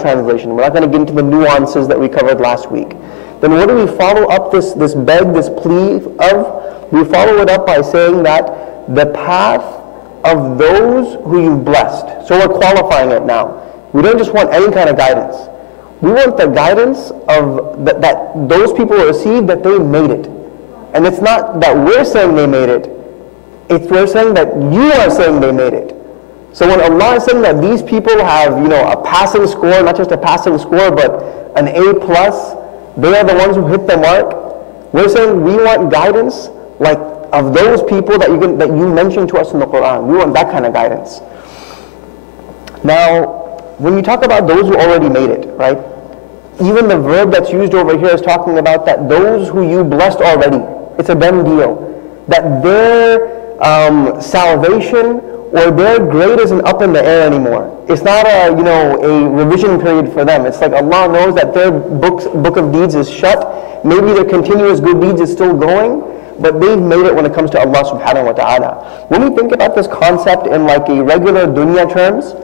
translation. We're not going to get into the nuances that we covered last week. Then what do we follow up this beg, this plea of? We follow it up by saying that the path of those who you've blessed. So we're qualifying it now. We don't just want any kind of guidance. We want the guidance of that those people receive, that they made it. And it's not that we're saying they made it. We're saying that you are saying they made it. So when Allah is saying that these people have, a passing score, not just a passing score, but an A+, they are the ones who hit the mark. We're saying we want guidance like of those people that you mentioned to us in the Quran. We want that kind of guidance. Now, when you talk about those who already made it, right? Even the verb that's used over here is talking about that those who you blessed already. It's a done deal. That their salvation or their grade isn't up in the air anymore. It's not a revision period for them. It's like Allah knows that their book of deeds is shut. Maybe their continuous good deeds is still going, but they've made it when it comes to Allah subhanahu wa ta'ala. When we think about this concept in like a regular dunya terms,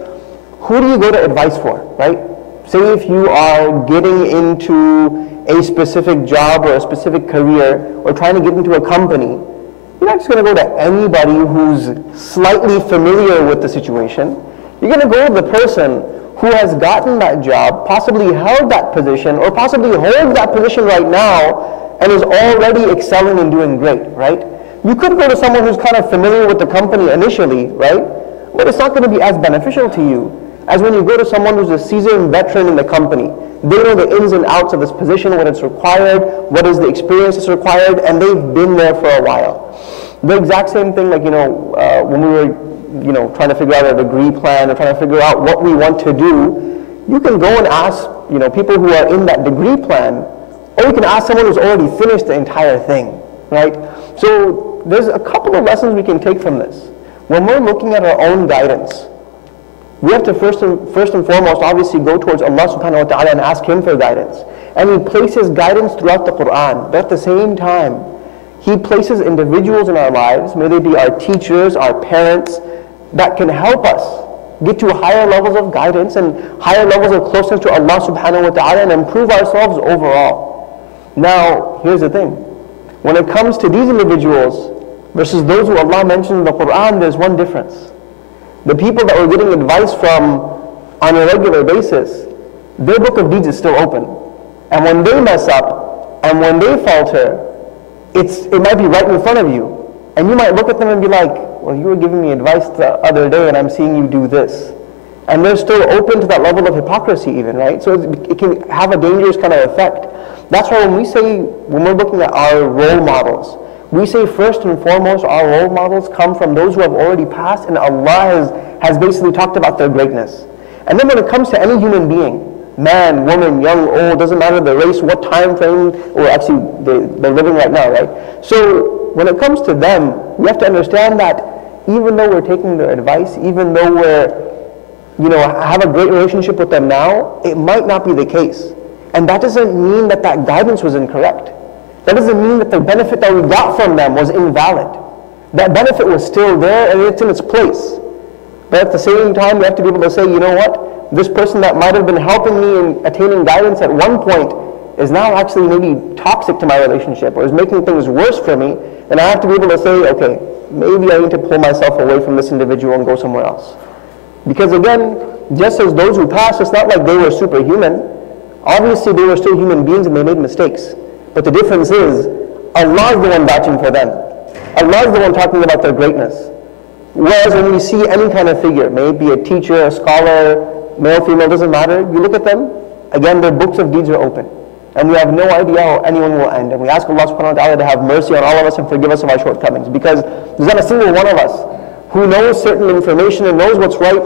who do you go to advice for, right? Say if you are getting into a specific job or a specific career or trying to get into a company, you're not just going to go to anybody who's slightly familiar with the situation. You're going to go to the person who has gotten that job, possibly held that position, or possibly holds that position right now and is already excelling and doing great, right? You could go to someone who's kind of familiar with the company initially, right? But it's not going to be as beneficial to you as when you go to someone who's a seasoned veteran in the company. They know the ins and outs of this position, what it's required, what is the experience that's required, and they've been there for a while. The exact same thing, like, when we were, trying to figure out a degree plan or trying to figure out what we want to do, you can go and ask, people who are in that degree plan, or you can ask someone who's already finished the entire thing, right? So there's a couple of lessons we can take from this. When we're looking at our own guidance, we have to first and foremost obviously go towards Allah subhanahu wa ta'ala and ask Him for guidance. And He places guidance throughout the Quran. But at the same time, He places individuals in our lives, may they be our teachers, our parents, that can help us get to higher levels of guidance and higher levels of closeness to Allah subhanahu wa ta'ala and improve ourselves overall. Now, here's the thing. When it comes to these individuals versus those who Allah mentioned in the Quran, there's one difference. The people that we're getting advice from on a regular basis, their book of deeds is still open. And when they mess up, and when they falter, it might be right in front of you. And you might look at them and be like, well, you were giving me advice the other day and I'm seeing you do this. And they're still open to that level of hypocrisy even, right? So it can have a dangerous kind of effect. That's why when we're looking at our role models, we say first and foremost our role models come from those who have already passed, and Allah has basically talked about their greatness. And then when it comes to any human being, man, woman, young, old, doesn't matter the race, what time frame, or actually they're living right now, right? So when it comes to them, we have to understand that even though we're taking their advice, even though we're, have a great relationship with them now, it might not be the case. And that doesn't mean that guidance was incorrect. That doesn't mean that the benefit that we got from them was invalid. That benefit was still there and it's in its place. But at the same time, we have to be able to say, you know what? This person that might have been helping me in attaining guidance at one point is now actually maybe toxic to my relationship or is making things worse for me. And I have to be able to say, okay, maybe I need to pull myself away from this individual and go somewhere else. Because again, just as those who passed, it's not like they were superhuman. Obviously, they were still human beings and they made mistakes. But the difference is, Allah is the one vouching for them. Allah is the one talking about their greatness. Whereas when we see any kind of figure, may it be a teacher, a scholar, male, female, doesn't matter, you look at them, again, their books of deeds are open. And we have no idea how anyone will end. And we ask Allah subhanahu wa ta'ala to have mercy on all of us and forgive us of our shortcomings. Because there's not a single one of us who knows certain information and knows what's right,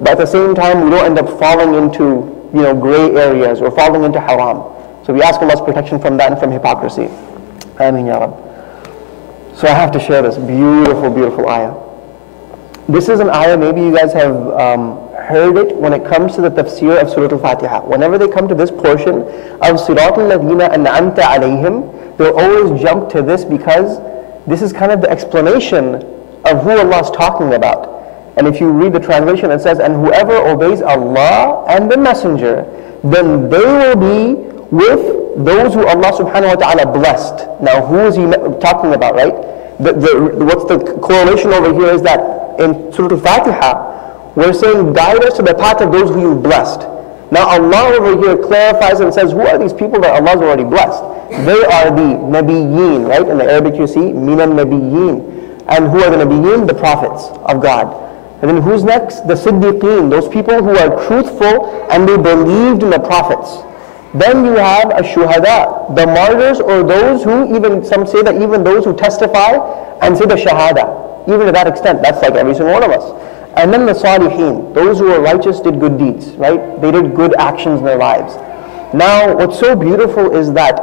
but at the same time, we don't end up falling into, gray areas or falling into haram. So we ask Allah's protection from that and from hypocrisy. Ameen ya Rabb. So I have to share this beautiful, beautiful ayah. This is an ayah, maybe you guys have heard it when it comes to the tafsir of Surah Al-Fatiha. Whenever they come to this portion of Sirat al-Ladhina an'amta alayhim, they'll always jump to this because this is kind of the explanation of who Allah is talking about. And if you read the translation, it says, and whoever obeys Allah and the Messenger, then they will be with those who Allah subhanahu wa ta'ala blessed. Now who is he talking about, right? What's the correlation over here is that in Surah Al-Fatiha, we're saying guide us to the path of those who you blessed. Now Allah over here clarifies and says, who are these people that Allah's already blessed? They are the Nabiyyin, right? In the Arabic you see, Minan Nabiyyin. And who are the Nabiyyin? The prophets of God. And then who's next? The Siddiqeen, those people who are truthful and they believed in the prophets. Then you have a Shuhada, the martyrs, or those who even, some say that even those who testify and say the Shahada. Even to that extent, that's like every single one of us. And then the Salihin, those who are righteous did good deeds, right? They did good actions in their lives. Now, what's so beautiful is that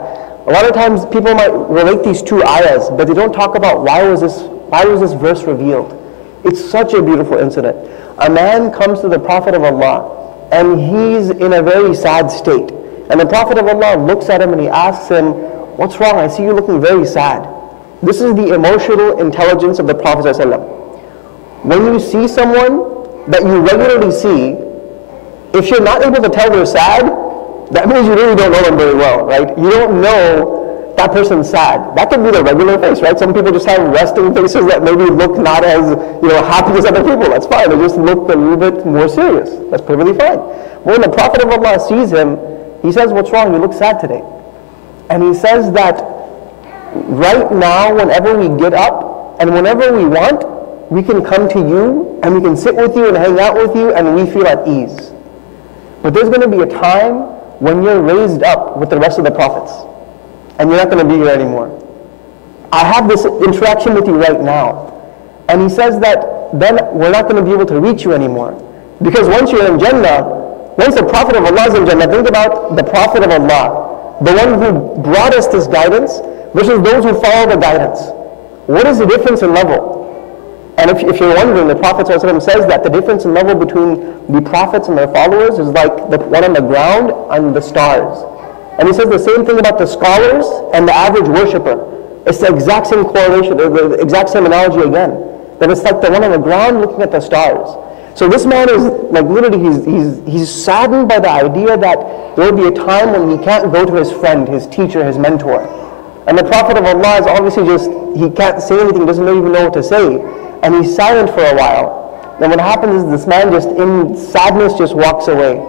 a lot of times people might relate these two ayahs, but they don't talk about why was this verse revealed. It's such a beautiful incident. A man comes to the Prophet of Allah, and he's in a very sad state. And the Prophet of Allah looks at him and he asks him, what's wrong? I see you looking very sad. This is the emotional intelligence of the Prophet ﷺ. When you see someone that you regularly see, if you're not able to tell they're sad, that means you really don't know them very well, right? You don't know that person's sad. That could be the regular face, right? Some people just have resting faces that maybe look not as happy as other people. That's fine. They just look a little bit more serious. That's perfectly fine. But when the Prophet of Allah sees him, he says, what's wrong? You look sad today. And he says that right now, whenever we get up and whenever we want, we can come to you and we can sit with you and hang out with you and we feel at ease. But there's going to be a time when you're raised up with the rest of the prophets and you're not going to be here anymore. I have this interaction with you right now. And he says that then we're not going to be able to reach you anymore. Because once you're in Jannah, once the Prophet of Allah is in Jannah, think about the Prophet of Allah, the one who brought us this guidance versus those who follow the guidance. What is the difference in level? And if you're wondering, the Prophet ﷺ says that the difference in level between the prophets and their followers is like the one on the ground and the stars. And he says the same thing about the scholars and the average worshipper. It's the exact same correlation, the exact same analogy again. That it's like the one on the ground looking at the stars. So this man is like literally he's saddened by the idea that there will be a time when he can't go to his friend, his teacher, his mentor. And the Prophet of Allah is obviously he can't say anything, doesn't even know what to say. And he's silent for a while. Then what happens is this man just in sadness just walks away.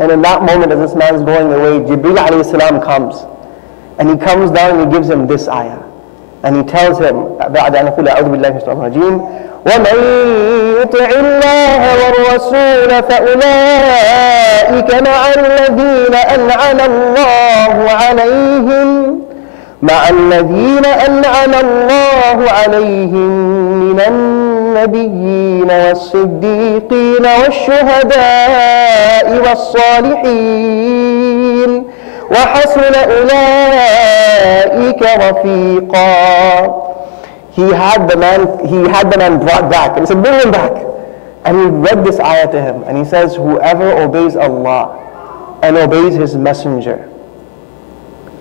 And in that moment as this man is going away, Jibreel alayhi salam comes. And he comes down and he gives him this ayah. And he tells him, بعد أن أقول أعوذ بالله من الشيطان الرجيم ومن يطع الله والرسول فأولئك مع الذين أنعم الله عليهم من النبيين والصديقين والشهداء والصالحين وحسن أولئك رفيقا. He had the man brought back, and he said, bring him back. And he read this ayah to him, and he says, whoever obeys Allah and obeys His Messenger,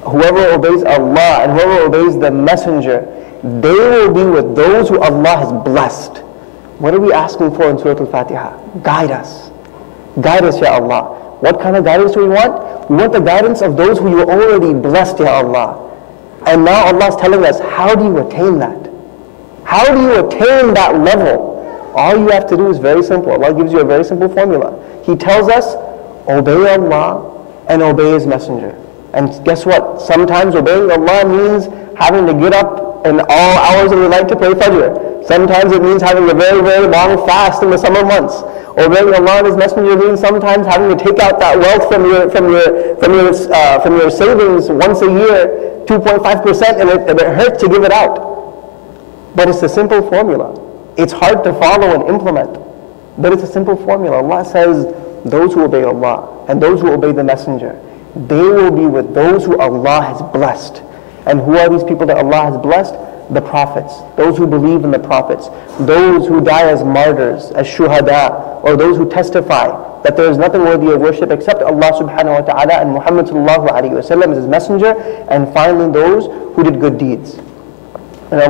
whoever obeys Allah and whoever obeys the Messenger, they will be with those who Allah has blessed. What are we asking for in Surah Al-Fatiha? Guide us. Guide us, Ya Allah. What kind of guidance do we want? We want the guidance of those who you already blessed, Ya Allah. And now Allah is telling us, how do you attain that? How do you attain that level? All you have to do is very simple. Allah gives you a very simple formula. He tells us, obey Allah and obey His Messenger. And guess what? Sometimes obeying Allah means having to get up in all hours of the night to pray Fajr. Sometimes it means having a very, very long fast in the summer months. Obeying Allah and His Messenger means sometimes having to take out that wealth from your savings once a year, 2.5%, and it hurts to give it out. But it's a simple formula. It's hard to follow and implement, but it's a simple formula. Allah says, those who obey Allah and those who obey the Messenger, they will be with those who Allah has blessed. And who are these people that Allah has blessed? The prophets, those who believe in the prophets, those who die as martyrs, as shuhada, or those who testify that there is nothing worthy of worship except Allah subhanahu wa ta'ala and Muhammad sallallahu alayhi wa sallam is His Messenger, and finally those who did good deeds. And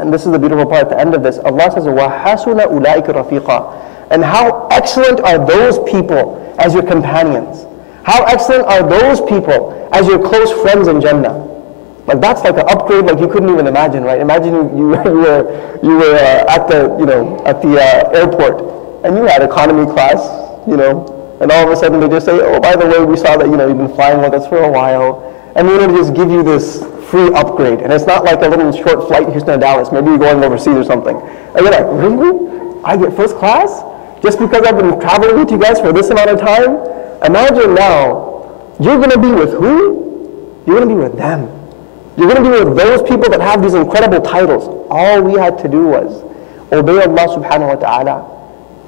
and this is the beautiful part at the end of this. Allah says, وَحَسُنَ أُولَٰئِكَ رَفِيقًا. And how excellent are those people as your companions? How excellent are those people as your close friends in Jannah? Like that's like an upgrade like you couldn't even imagine, right? Imagine you were at the airport and you had economy class, and all of a sudden they just say, oh, by the way, we saw that you've been flying with us for a while, and we're going to just give you this free upgrade. And it's not like a little short flight to Houston or Dallas. Maybe you're going overseas or something. And you're like, really? I get first class? Just because I've been traveling with you guys for this amount of time? Imagine now, you're going to be with who? You're going to be with them. You're going to be with those people that have these incredible titles. All we had to do was obey Allah subhanahu wa ta'ala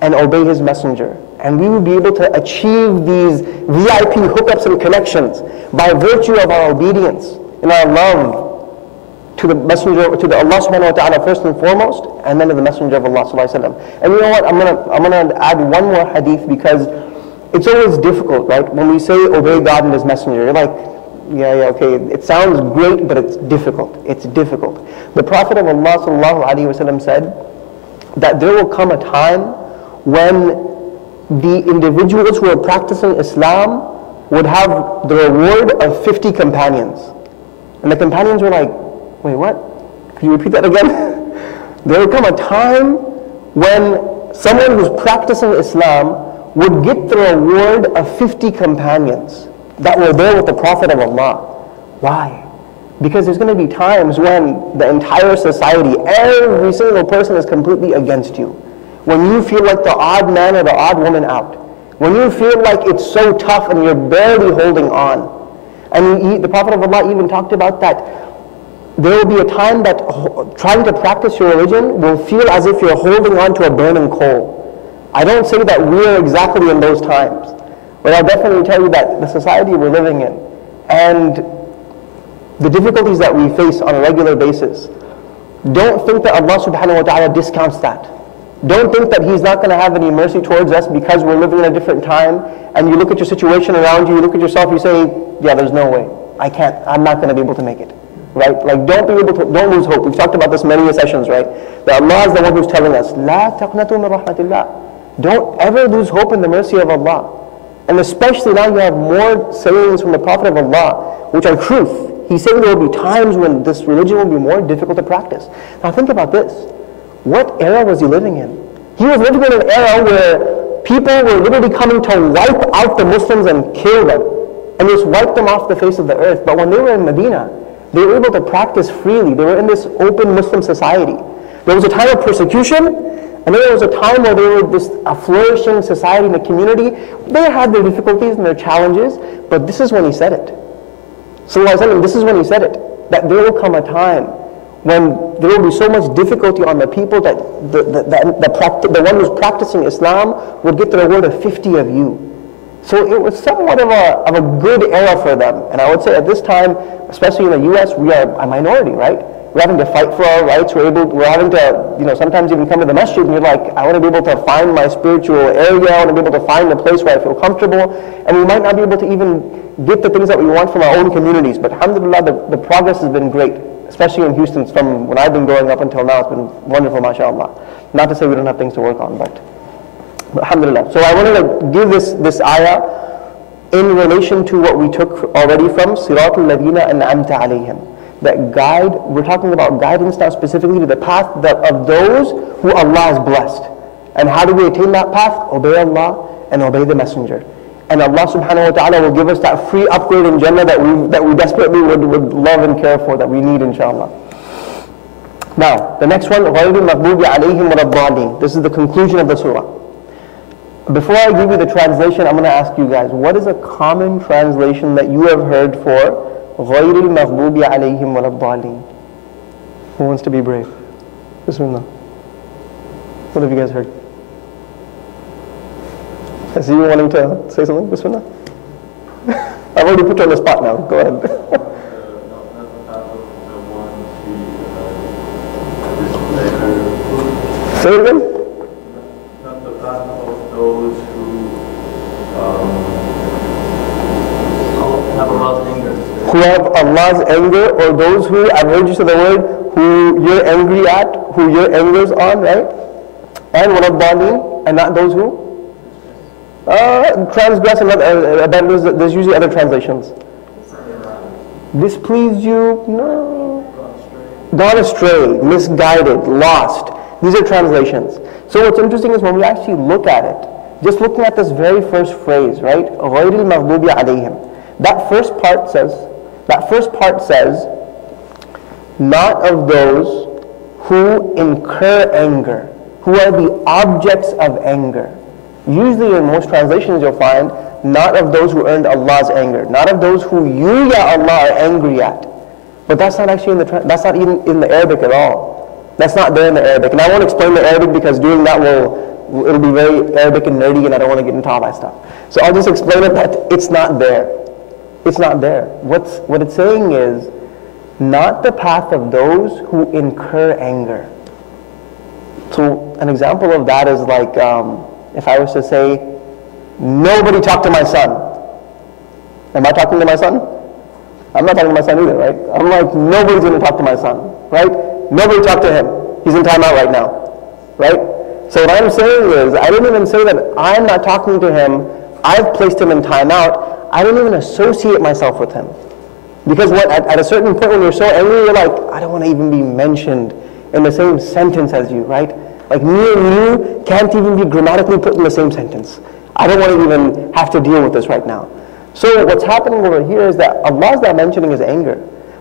and obey His Messenger. And we would be able to achieve these VIP hookups and connections by virtue of our obedience and our love to the Messenger, to the Allah subhanahu wa ta'ala first and foremost, and then to the Messenger of Allah sallallahu alaihi wasallam. And you know what? I'm gonna add one more hadith because it's always difficult, right? When we say obey God and His Messenger, you're like, yeah, okay, it sounds great, but it's difficult. It's difficult. The Prophet of Allah sallallahu alaihi wasallam said that there will come a time when the individuals who are practicing Islam would have the reward of 50 companions. And the companions were like, wait, what? Could you repeat that again? There would come a time when someone who's practicing Islam would get the reward of 50 companions that were there with the Prophet of Allah. Why? Because there's going to be times when the entire society, every single person is completely against you. When you feel like the odd man or the odd woman out. When you feel like it's so tough and you're barely holding on. And the Prophet of Allah even talked about that. There will be a time that trying to practice your religion will feel as if you're holding on to a burning coal. I don't say that we're exactly in those times. But I'll definitely tell you that the society we're living in and the difficulties that we face on a regular basis, don't think that Allah subhanahu wa ta'ala discounts that. Don't think that He's not going to have any mercy towards us because we're living in a different time, and you look at your situation around you, you look at yourself, you say, yeah, there's no way. I'm not going to be able to make it. Right? Like don't lose hope. We've talked about this many sessions, right? That Allah is the one who's telling us, لا تقنطوا من رحمة الله. Don't ever lose hope in the mercy of Allah. And especially now you have more sayings from the Prophet of Allah, which are truth. He's saying there will be times when this religion will be more difficult to practice. Now think about this. What era was he living in? He was living in an era where people were literally coming to wipe out the Muslims and kill them. And just wipe them off the face of the earth. But when they were in Medina, they were able to practice freely. They were in this open Muslim society. There was a time of persecution, and then there was a time where they were a flourishing society in the community. They had their difficulties and their challenges, but this is when he said it. This is when he said it, that there will come a time when there will be so much difficulty on the people that the one who's practicing Islam would get the reward of 50 of you. So it was somewhat of a good era for them. And I would say at this time, especially in the U.S., we are a minority, right? We're having to fight for our rights. We're having to, sometimes even come to the masjid and you're like, I want to be able to find my spiritual area. I want to be able to find a place where I feel comfortable. And we might not be able to even get the things that we want from our own communities. But alhamdulillah, the progress has been great, especially in Houston. From when I've been growing up until now, it's been wonderful, mashallah. Not to say we don't have things to work on, but alhamdulillah. So I wanted to give this ayah in relation to what we took already from Siratul Ladina An'amta Alayhim. That guide, we're talking about guidance now specifically to the path of those who Allah has blessed. And how do we attain that path? Obey Allah and obey the Messenger. And Allah subhanahu wa ta'ala will give us that free upgrade in Jannah that we desperately would love and care for, that we need inshallah. Now, the next one, غَيْرِ الْمَغْضُوبِ عَلَيْهِمْ وَلَا الضَّالِّينَ. This is the conclusion of the surah. Before I give you the translation, I'm going to ask you guys, what is a common translation that you have heard for غَيْرِ الْمَغْضُوبِ عَلَيْهِمْ وَلَا الضَّالِّينَ? Who wants to be brave? Bismillah. What have you guys heard? I see you wanting to say something? Bismillah. I've already put you on the spot now. Go ahead. Say it again. Who have Allah's anger, or those who, I've heard you say the word who you're angry at, who your anger's on, right? And وَلَضَّالِينَ, and not those who transgress, and there's usually other translations. Displeased you? No. Gone astray, misguided, lost. These are translations. So what's interesting is when we actually look at it, just looking at this very first phrase, right? غَيْرِ الْمَغْضُوبِ عَلَيْهِمْ. That first part says, not of those who incur anger, who are the objects of anger. Usually in most translations you'll find, not of those who earned Allah's anger, not of those who you, Ya Allah, are angry at. But that's not actually that's not even in the Arabic at all. That's not there in the Arabic. And I won't explain the Arabic because doing that it'll be very Arabic and nerdy, and I don't want to get into all that stuff. So I'll just explain it that it's not there. It's not there. What it's saying is, not the path of those who incur anger. So an example of that is like, if I was to say, nobody talk to my son. Am I talking to my son? I'm not talking to my son either, right? I'm like, nobody's going to talk to my son, right? Nobody talk to him. He's in timeout right now, right? So what I'm saying is, I didn't even say that I'm not talking to him. I've placed him in timeout. I didn't even associate myself with him. Because at a certain point when you're so angry, you're like, I don't want to even be mentioned in the same sentence as you, right? Like me and you can't even be grammatically put in the same sentence. I don't want to even have to deal with this right now. So what's happening over here is that Allah's not mentioning His anger.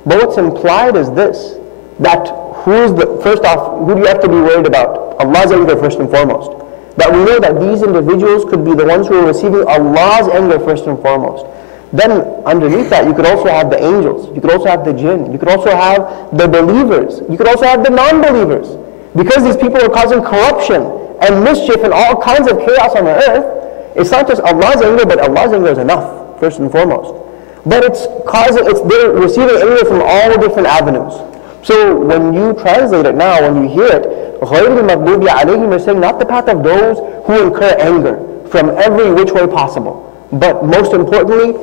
But what's implied is this, that first off, who do you have to be worried about? Allah's anger first and foremost. That we know that these individuals could be the ones who are receiving Allah's anger first and foremost. Then underneath that, you could also have the angels, you could also have the jinn, you could also have the believers, you could also have the non-believers. Because these people are causing corruption and mischief and all kinds of chaos on the earth, it's not just Allah's anger, but Allah's anger is enough, first and foremost. But they're receiving anger from all different avenues. So when you translate it now, when you hear it, غَيْرِ الْمَغْضُوبِ عَلَيْهِمْ, you're saying not the path of those who incur anger from every which way possible. But most importantly,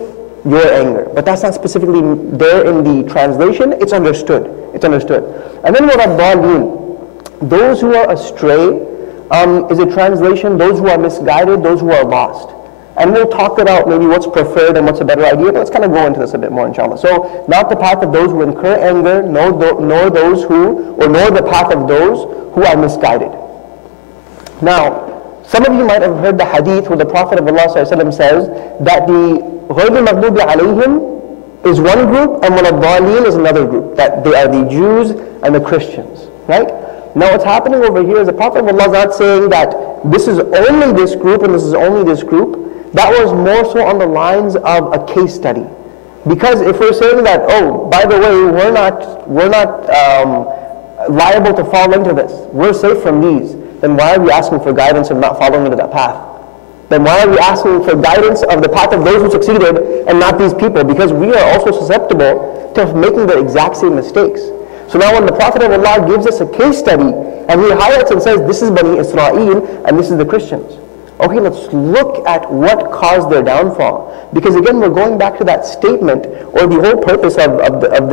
your anger. But that's not specifically there in the translation. It's understood. It's understood. And then وَلَضَّالِينَ, those who are astray, is a translation, those who are misguided, those who are lost. And we'll talk about maybe what's preferred and what's a better idea, but let's kind of go into this a bit more, inshallah. So, not the path of those who incur anger, nor the path of those who are misguided. Now, some of you might have heard the hadith where the Prophet of Allah ﷺ says that the غَيْرِ الْمَغْضُوبِ عَلَيْهِمْ is one group and وَلَضَّالِينَ is another group, that they are the Jews and the Christians, right? Now what's happening over here is the Prophet of Allah is not saying that this is only this group and this is only this group. That was more so on the lines of a case study. Because if we're saying that, oh, by the way, we're not liable to fall into this, we're safe from these, then why are we asking for guidance of not following into that path? Then why are we asking for guidance of the path of those who succeeded and not these people? Because we are also susceptible to making the exact same mistakes. So now when the Prophet of Allah gives us a case study and he highlights and says, this is Bani Israel and this is the Christians. Okay, let's look at what caused their downfall. Because again, we're going back to that statement, or the whole purpose of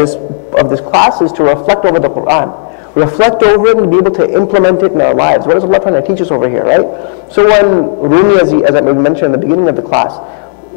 this class is to reflect over the Quran. Reflect over it and be able to implement it in our lives. What is Allah trying to teach us over here, right? So when Rumi, as I mentioned in the beginning of the class,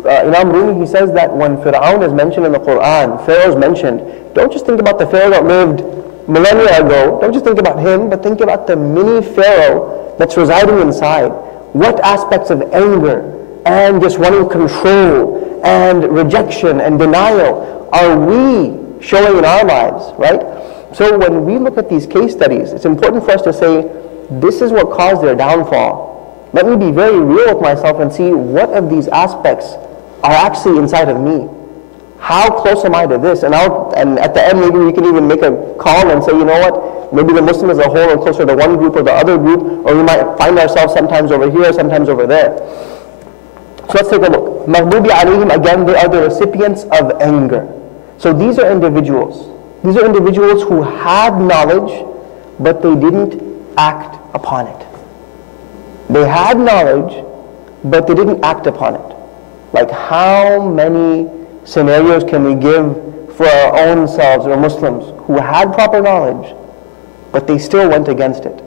Imam Rumi, he says that when Fir'aun is mentioned in the Quran, Pharaoh is mentioned, don't just think about the Pharaoh that lived millennia ago, don't just think about him, but think about the mini Pharaoh that's residing inside. What aspects of anger and just wanting control and rejection and denial are we showing in our lives, right? So when we look at these case studies, it's important for us to say, this is what caused their downfall. Let me be very real with myself and see what of these aspects are actually inside of me. How close am I to this? And at the end, maybe we can even make a call and say, you know what? Maybe the Muslim as a whole are closer to one group or the other group, or we might find ourselves sometimes over here, sometimes over there. So let's take a look. Maghdubi alayhim, again, they are the recipients of anger. So these are individuals. These are individuals who had knowledge, but they didn't act upon it. They had knowledge, but they didn't act upon it. Like how many scenarios can we give for our own selves or Muslims who had proper knowledge, but they still went against it.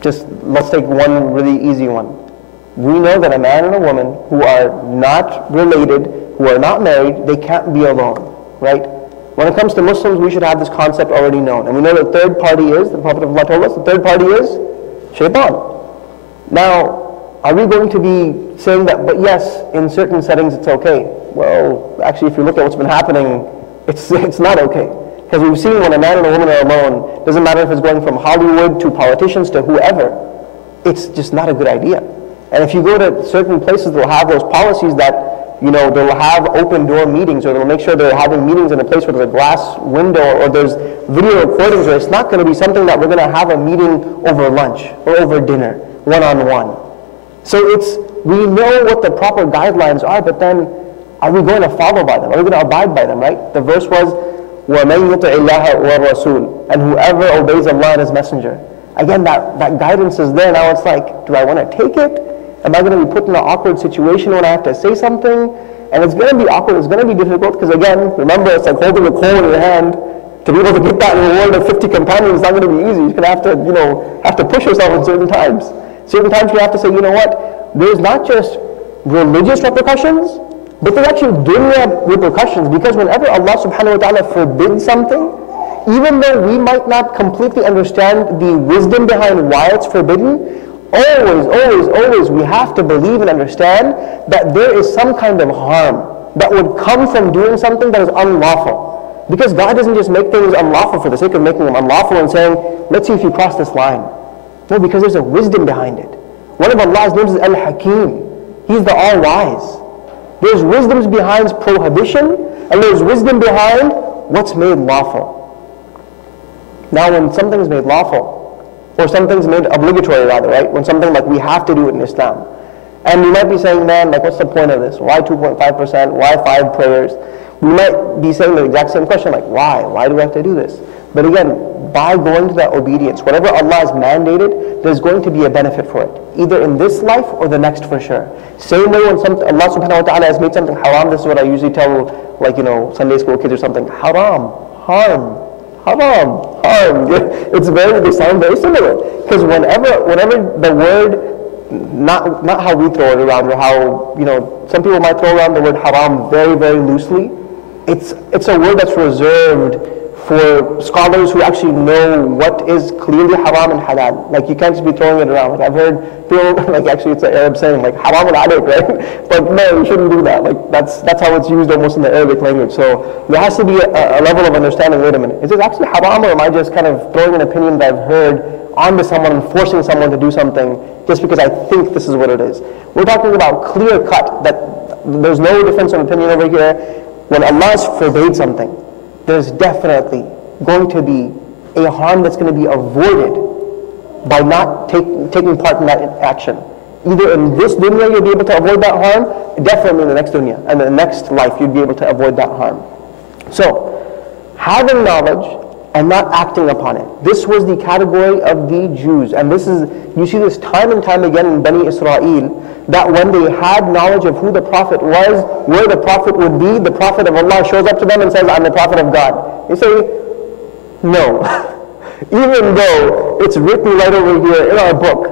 Just let's take one really easy one. We know that a man and a woman who are not related, who are not married, they can't be alone, right? When it comes to Muslims, we should have this concept already known. And we know the third party is, the Prophet of Allah told us, the third party is shaitan. Now, are we going to be saying that, but yes, in certain settings it's okay? Well, actually, if you look at what's been happening, it's not okay. Because we've seen when a man and a woman are alone, doesn't matter if it's going from Hollywood to politicians to whoever, it's just not a good idea. And if you go to certain places, they'll have those policies that, they'll have open door meetings, or they'll make sure they're having meetings in a place where there's a glass window, or there's video recordings, or it's not going to be something that we're going to have a meeting over lunch, or over dinner, one-on-one. So we know what the proper guidelines are, but then are we going to follow by them? Are we going to abide by them, right? The verse was, وَمَنْ يُطِعِ اللَّهَ وَالرَّسُولِ, and whoever obeys Allah and His Messenger. Again, that guidance is there. Now it's like, do I want to take it? Am I going to be put in an awkward situation when I have to say something? And it's going to be awkward, it's going to be difficult, because again, remember, it's like holding a coal in your hand. To be able to get that in a world of 50 companions, it's not going to be easy. You're going to have to push yourself in certain times. Certain times you have to say, you know what, there's not just religious repercussions, but there's actually dunya repercussions, because whenever Allah subhanahu wa ta'ala forbids something, even though we might not completely understand the wisdom behind why it's forbidden, always we have to believe and understand that there is some kind of harm that would come from doing something that is unlawful. Because God doesn't just make things unlawful for the sake of making them unlawful and saying, let's see if you cross this line. No, because there's a wisdom behind it. One of Allah's names is Al-Hakim. He's the all-wise. There's wisdoms behind prohibition, and there's wisdom behind what's made lawful. Now when something's made lawful, or something's made obligatory rather, right? When something like we have to do it in Islam. And we might be saying, man, like what's the point of this? Why 2.5%? Why 5 prayers? We might be saying the exact same question, like why? Why do we have to do this? But again, by going to that obedience, whatever Allah has mandated, there's going to be a benefit for it. Either in this life or the next for sure. Same way when Allah subhanahu wa ta'ala has made something haram, this is what I usually tell like, Sunday school kids or something. Haram, harm. Haram, harm. They sound very similar. Because whenever the word, not how we throw it around, or how, some people might throw around the word haram very, very loosely. It's a word that's reserved for scholars who actually know what is clearly haram and halal. Like you can't just be throwing it around. Like I've heard people, like actually it's an Arab saying, like haram al-alayk, right? But no, you shouldn't do that. Like that's how it's used almost in the Arabic language. So there has to be a level of understanding, wait a minute, is this actually haram, or am I just kind of throwing an opinion that I've heard onto someone and forcing someone to do something just because I think this is what it is? We're talking about clear cut, that there's no difference in opinion over here. When Allah has forbade something, there's definitely going to be a harm that's going to be avoided by not taking part in that action. Either in this dunya you'll be able to avoid that harm, definitely in the next dunya, and the next life you'd be able to avoid that harm. So, having knowledge and not acting upon it. This was the category of the Jews, and you see this time and time again in Bani Israel, that when they had knowledge of who the Prophet was, where the Prophet would be, the Prophet of Allah shows up to them and says, I'm the Prophet of God. They say, no. Even though it's written right over here in our book,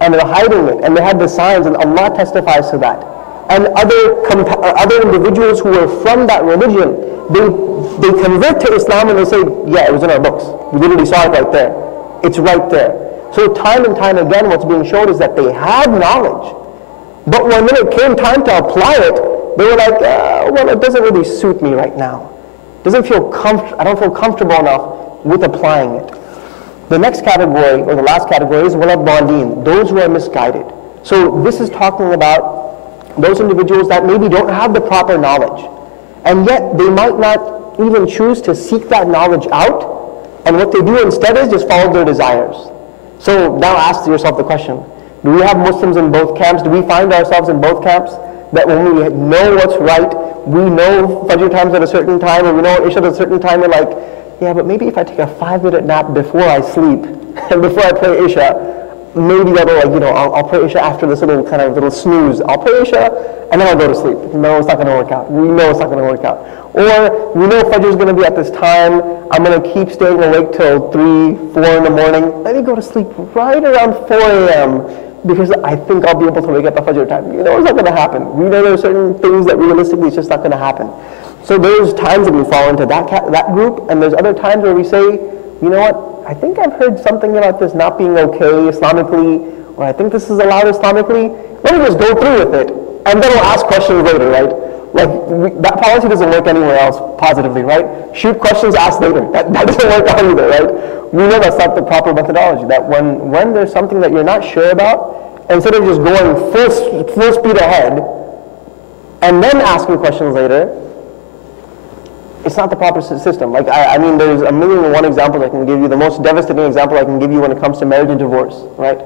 and they're hiding it, and they had the signs, and Allah testifies to that. And other individuals who were from that religion, they convert to Islam and they say, yeah, it was in our books. We literally saw it right there. It's right there. So time and time again, what's being shown is that they had knowledge. But when it came time to apply it, they were like, well, it doesn't really suit me right now. I don't feel comfortable enough with applying it. The next category, or the last category, is wal-dallin, those who are misguided. So this is talking about those individuals that maybe don't have the proper knowledge, and yet they might not even choose to seek that knowledge out, and what they do instead is just follow their desires. So now ask yourself the question, do we have Muslims in both camps? Do we find ourselves in both camps? That when we know what's right, we know Fajr times at a certain time, or we know Isha at a certain time, we're like, yeah, but maybe if I take a 5-minute nap before I sleep, and before I pray Isha, maybe that'll I'll pray Isha after this little snooze. I'll pray Isha, and then I'll go to sleep. No, it's not going to work out. We know it's not going to work out. Or we know Fajr is going to be at this time, I'm going to keep staying awake till 3, 4 in the morning. Let me go to sleep right around 4 a.m. because I think I'll be able to wake up at Fajr time. You know it's not going to happen. We know there are certain things that realistically it's just not going to happen. So there's times that we fall into that group, and there's other times where we say, you know what, I think I've heard something about this not being okay Islamically, or I think this is allowed Islamically. Let me just go through with it, and then we'll ask questions later, right? Like, that policy doesn't work anywhere else positively, right? Shoot questions, ask later. That doesn't work out either, right? We know that's not the proper methodology, that when there's something that you're not sure about, instead of just going full speed ahead, and then asking questions later, it's not the proper system. Like, I mean, there's a million and one examples I can give you. The most devastating example I can give you when it comes to marriage and divorce, right?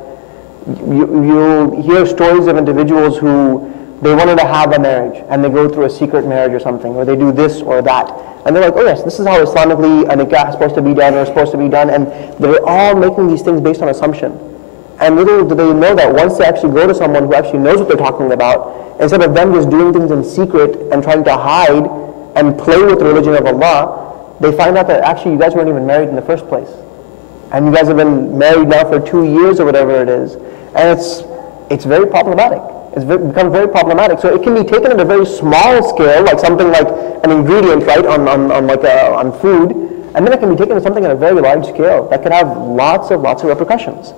You'll hear stories of individuals who they wanted to have a marriage, and they go through a secret marriage or something, or they do this or that. And they're like, oh yes, this is how Islamically a nikah is supposed to be done, or supposed to be done, and they're all making these things based on assumption. And little do they know that once they actually go to someone who actually knows what they're talking about, instead of them just doing things in secret and trying to hide and play with the religion of Allah, they find out that actually you guys weren't even married in the first place. And you guys have been married now for 2 years or whatever it is. And it's very problematic. It's become very problematic. So it can be taken at a very small scale, like something like an ingredient, right, on food, and then it can be taken to something at a very large scale that could have lots of repercussions.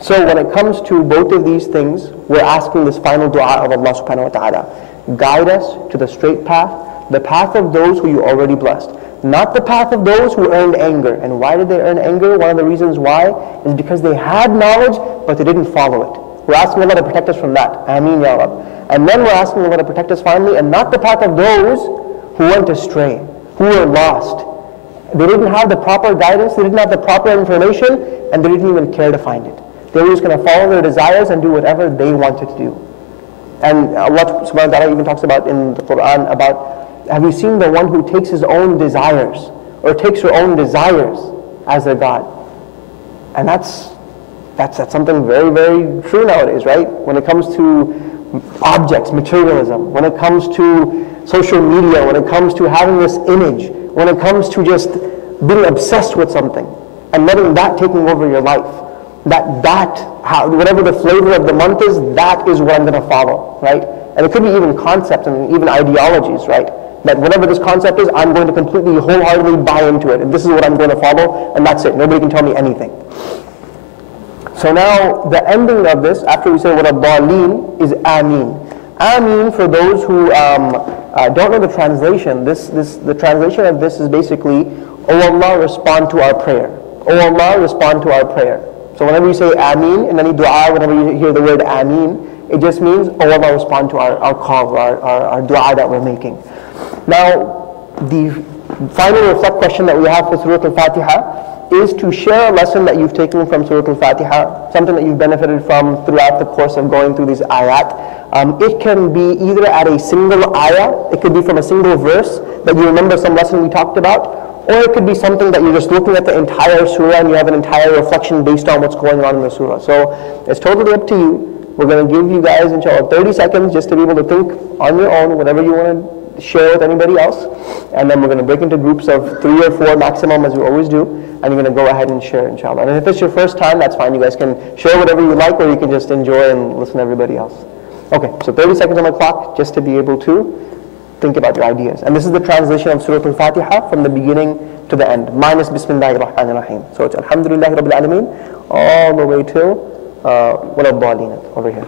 So when it comes to both of these things, we're asking this final dua of Allah subhanahu wa ta'ala. Guide us to the straight path, the path of those who you already blessed, not the path of those who earned anger. And why did they earn anger? One of the reasons why is because they had knowledge, but they didn't follow it. We're asking Allah to protect us from that. Ameen ya Rab. And then we're asking Allah to protect us finally, and not the path of those who went astray, who were lost. They didn't have the proper guidance, they didn't have the proper information, and they didn't even care to find it. They were just going to follow their desires and do whatever they wanted to do. And Allah subhanahu wa ta'ala even talks about in the Quran about, have you seen the one who takes his own desires, or takes her own desires as their God? And that's something very, very true nowadays, right? When it comes to objects, materialism, when it comes to social media, when it comes to having this image, when it comes to just being obsessed with something and letting that taking over your life, whatever the flavor of the month is, that is what I'm going to follow, right? And it could be even concepts and even ideologies, right? That whatever this concept is, I'm going to completely wholeheartedly buy into it, and this is what I'm going to follow, and that's it. Nobody can tell me anything. So now, the ending of this, after we say what ad-dallin, is Ameen. Ameen, for those who don't know the translation, the translation of this is basically, O Allah, respond to our prayer. O Allah, respond to our prayer. So whenever you say Ameen in any dua, whenever you hear the word Ameen, it just means, O Allah, respond to our call, our dua that we're making. Now, the final reflect question that we have for Surah Al-Fatiha is to share a lesson that you've taken from Surah Al-Fatiha, something that you've benefited from throughout the course of going through these ayat. It can be either at a single ayah, it could be from a single verse that you remember some lesson we talked about, or it could be something that you're just looking at the entire surah and you have an entire reflection based on what's going on in the surah. So it's totally up to you. We're going to give you guys, inshallah, 30 seconds just to be able to think on your own, whatever you want to share with anybody else, and then we're going to break into groups of 3 or 4 maximum, as we always do, and you're going to go ahead and share, inshallah. And if it's your first time, that's fine. You guys can share whatever you like, or you can just enjoy and listen to everybody else. Okay, so 30 seconds on the clock, just to be able to think about your ideas. And this is the translation of Surah Al-Fatiha from the beginning to the end, minus Bismillahir Rahmanir Rahim. So it's Alhamdulillahi Rabbil Alameen, all the way till Wal Dallin over here.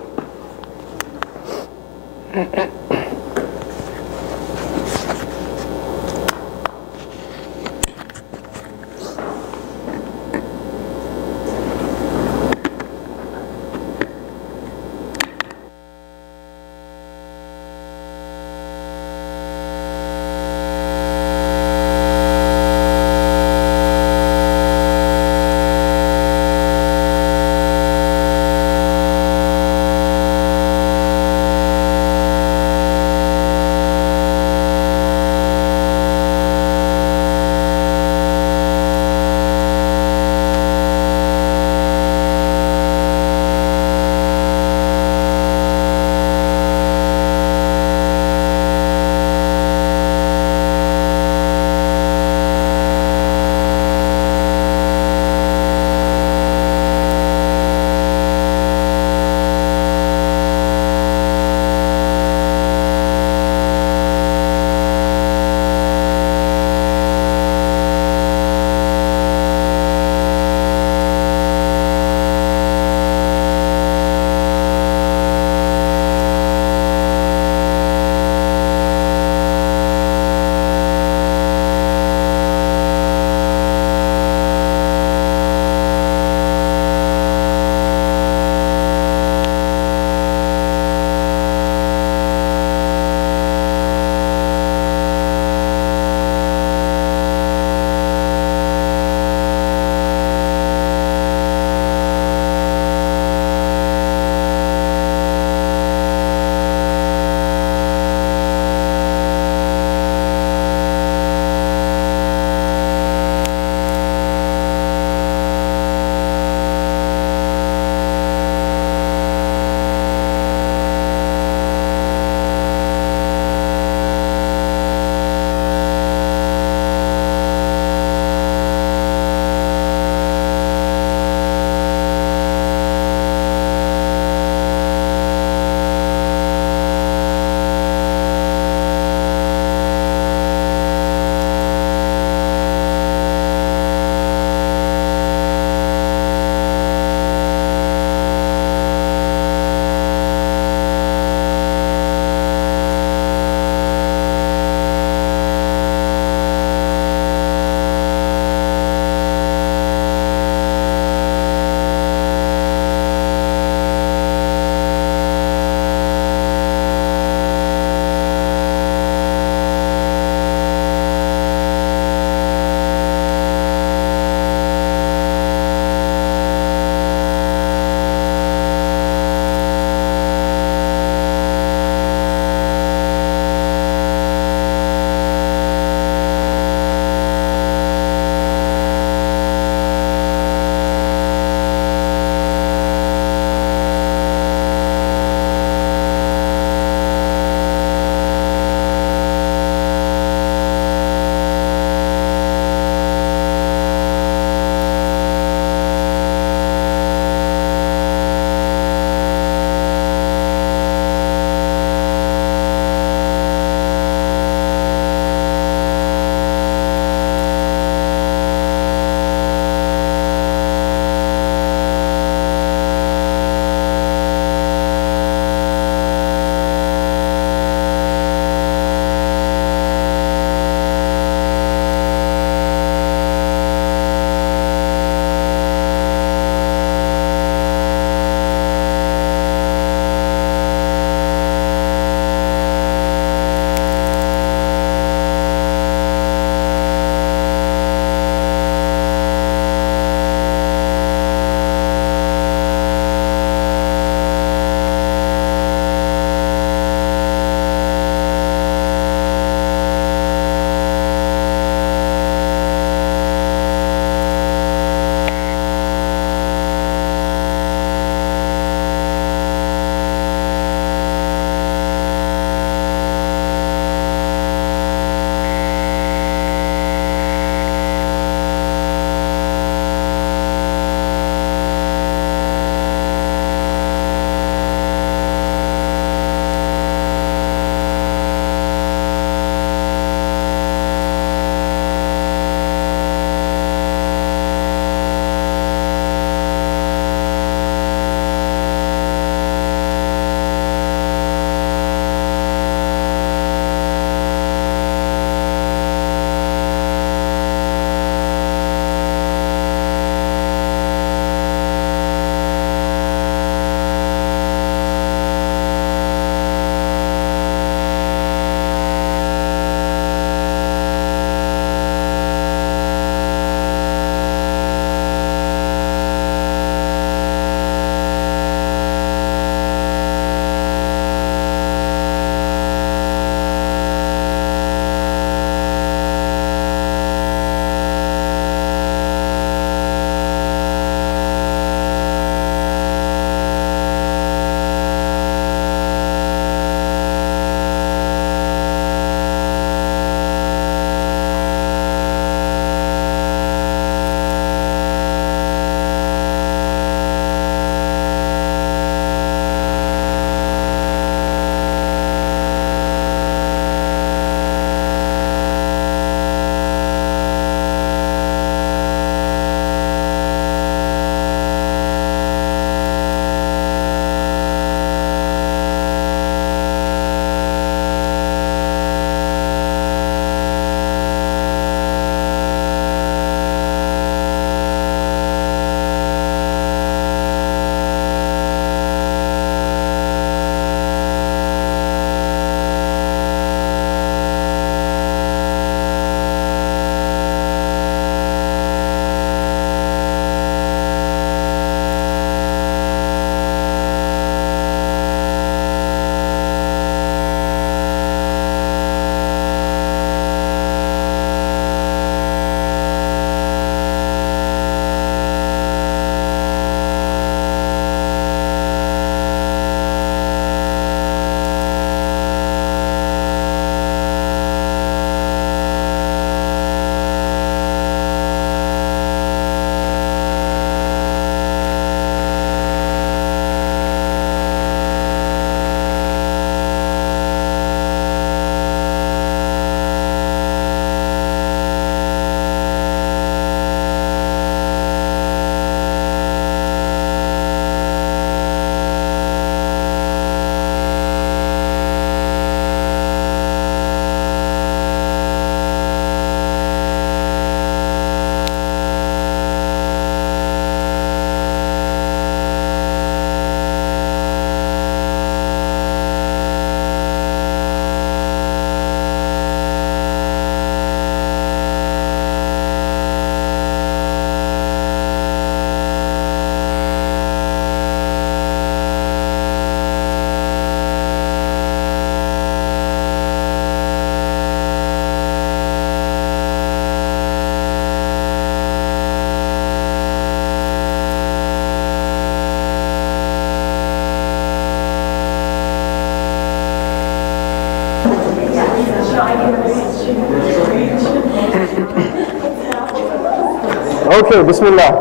Okay, Bismillah.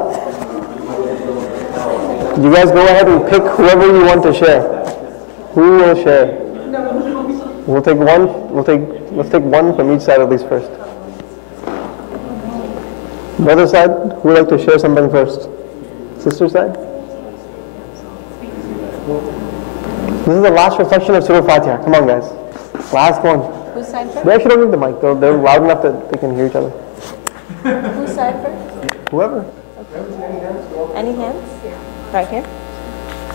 You guys go ahead and pick whoever you want to share. Who will share? We'll take one. Let's take one from each side at least first. The other side, who would like to share something first? Sister side? This is the last reflection of Surah Fatiha. Come on, guys. Last one. Whose side first? They actually don't need the mic. They're loud enough that they can hear each other. Whose side first? Whoever. Okay. Any hands? Right here?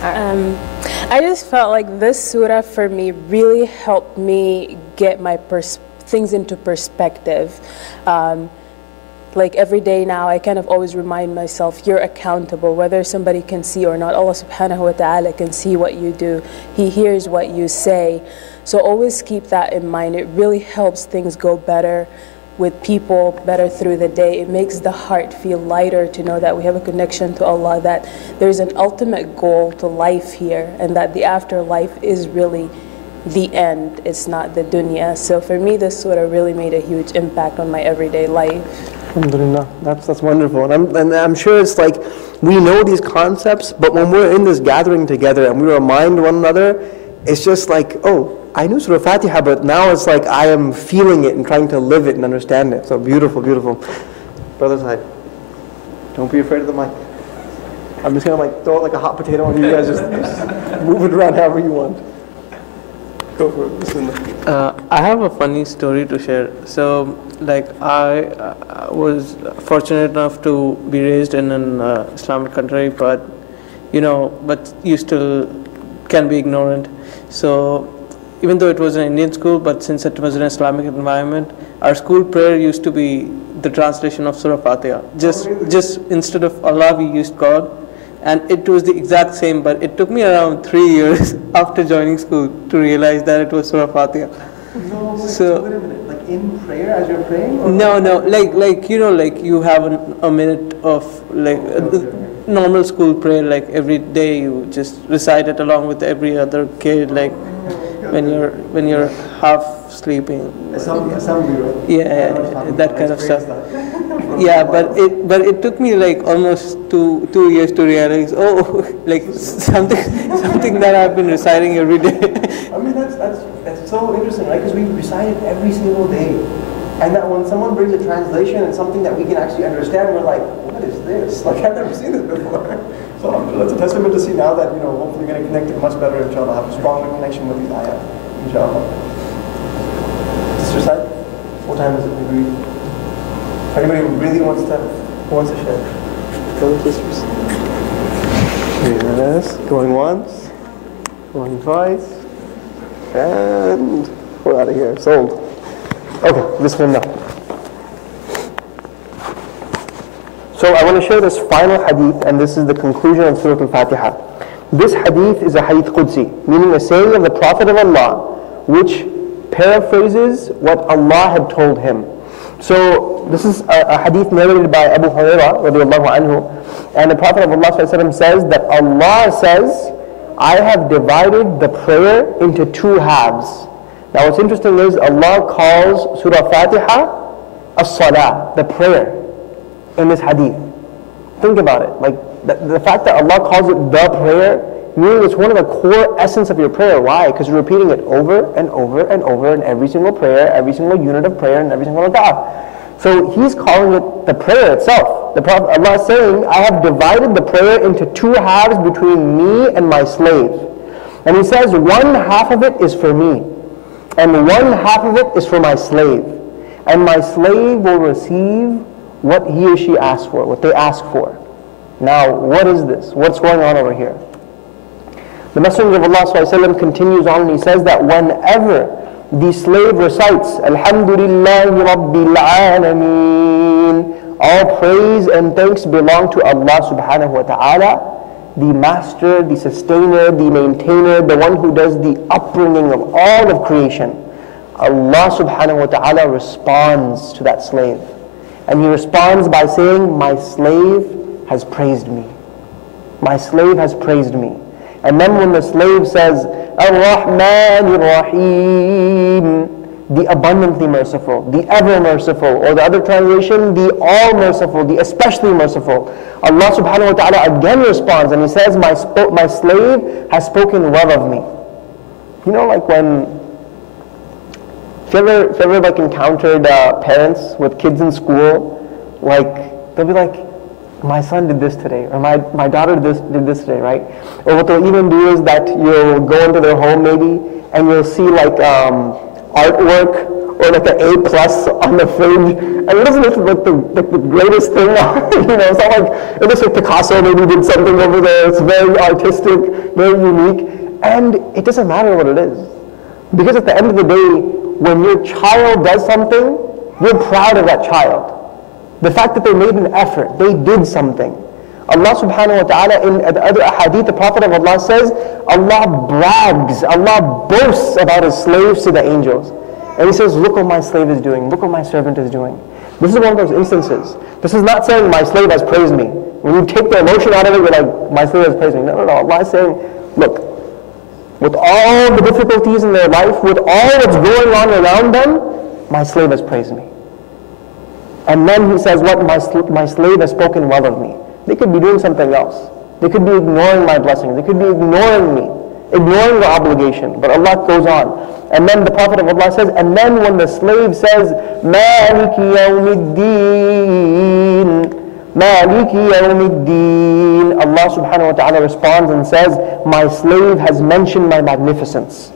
I just felt like this surah for me really helped me get my things into perspective. Like every day now, I kind of always remind myself, you're accountable, whether somebody can see or not. Allah subhanahu wa ta'ala can see what you do. He hears what you say. So always keep that in mind. It really helps things go better with people, better through the day. It makes the heart feel lighter to know that we have a connection to Allah, that there's an ultimate goal to life here, and that the afterlife is really the end. It's not the dunya. So for me, this surah really made a huge impact on my everyday life. Alhamdulillah, that's wonderful. And I'm sure it's like, we know these concepts, but when we're in this gathering together and we remind one another, it's just like, oh, I knew Surah Fatiha, but now it's like I am feeling it and trying to live it and understand it. So beautiful, beautiful. Brother side, don't be afraid of the mic. I'm just gonna like throw it like a hot potato and you guys just move it around however you want. Go for it. Bismillah. I have a funny story to share. So, like, I was fortunate enough to be raised in an Islamic country, but you still can be ignorant. So, even though it was an Indian school, but since it was an Islamic environment, our school prayer used to be the translation of Surah Fatiha. Just instead of Allah, we used God. And it was the exact same, but it took me around 3 years after joining school to realize that it was Surah Fatiha. No, so wait a minute. Like in prayer as you're praying? Or no, like you have a minute of like normal school prayer, like every day you just recite it along with every other kid, like when you're half sleeping. Assembly, right? Yeah, that kind of stuff. Yeah, but it took me like almost two years to realize, oh, like something that I've been reciting every day. I mean, that's so interesting, right? Because we recite it every single day, and that when someone brings a translation and something that we can actually understand, we're like, what is this? Like, I've never seen this before. So that's a testament to see now that hopefully you're going to connect it much better, inshallah, have a stronger connection with these ayat, inshallah. Sister side, what time is it? If anybody really wants to share. Go with sisters. Yes, going once, going twice, and we're out of here. Sold. Okay, Bismillah. So I want to share this final hadith, and this is the conclusion of Surah Al-Fatiha. This hadith is a hadith Qudsi, meaning a saying of the Prophet of Allah, which paraphrases what Allah had told him. So this is a hadith narrated by Abu Hurairah radiallahu anhu, and the Prophet of Allah says that Allah says, I have divided the prayer into two halves. Now what's interesting is Allah calls Surah Fatiha as-salah, the prayer, in this hadith. Think about it. Like the fact that Allah calls it the prayer, meaning it's one of the core essence of your prayer. Why? Because you're repeating it over and over and over in every single prayer, every single unit of prayer, and every single rak'ah. So He's calling it the prayer itself. The Prophet, Allah is saying, I have divided the prayer into two halves between me and my slave. And He says, one half of it is for me, and one half of it is for my slave. And my slave will receive what he or she asks for, what they ask for. Now, what is this? What's going on over here? The Messenger of Allah ﷺ continues on and he says that whenever the slave recites, Alhamdulillahi Rabbil Alameen, all praise and thanks belong to Allah subhanahu wa ta'ala, the master, the sustainer, the maintainer, the one who does the upbringing of all of creation. Allah subhanahu wa ta'ala responds to that slave. And He responds by saying, my slave has praised me. My slave has praised me. And then when the slave says, Ar-Rahman Ar-Rahim, the abundantly merciful, the ever merciful, or the other translation, the all merciful, the especially merciful. Allah subhanahu wa ta'ala again responds and He says, my slave has spoken well of me. You know, like when, if you ever like encountered parents with kids in school, like they'll be like, my son did this today, or my daughter did this today, right? Or what they'll even do is that you'll go into their home maybe, and you'll see like artwork or like an A+ on the fridge, and it doesn't look like the greatest thing. It's not like, it looks like Picasso maybe did something over there. It's very artistic, very unique, and it doesn't matter what it is, because at the end of the day, when your child does something, you're proud of that child. The fact that they made an effort, they did something. Allah subhanahu wa ta'ala in the other ahadith, the Prophet of Allah says, Allah brags, Allah boasts about His slaves to the angels. And He says, look what my slave is doing, look what my servant is doing. This is one of those instances. This is not saying my slave has praised me. When you take the emotion out of it, you're like, my slave has praised me. No. Allah is saying, look, with all the difficulties in their life, with all that's going on around them, my slave has praised me. And then He says, what? My slave has spoken well of me. They could be doing something else. They could be ignoring my blessings. They could be ignoring me, ignoring the obligation. But Allah goes on. And then the Prophet of Allah says, and then when the slave says, Maliki yawmiddin, Maliki yawmiddin, Allah subhanahu wa ta'ala responds and says, my slave has mentioned my magnificence.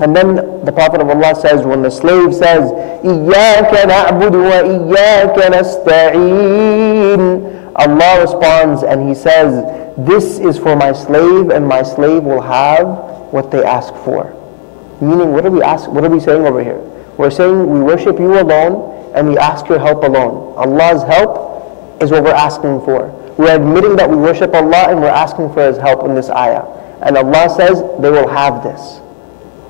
And then the Prophet of Allah says, when the slave says, إِيَّاكَ نَعْبُدُ وَإِيَّاكَ نَسْتَعِينُ, Allah responds and He says, this is for my slave, and my slave will have what they ask for. Meaning, what are we saying over here? We're saying we worship You alone, and we ask Your help alone. Allah's help is what we're asking for. We're admitting that we worship Allah, and we're asking for His help in this ayah. And Allah says, they will have this.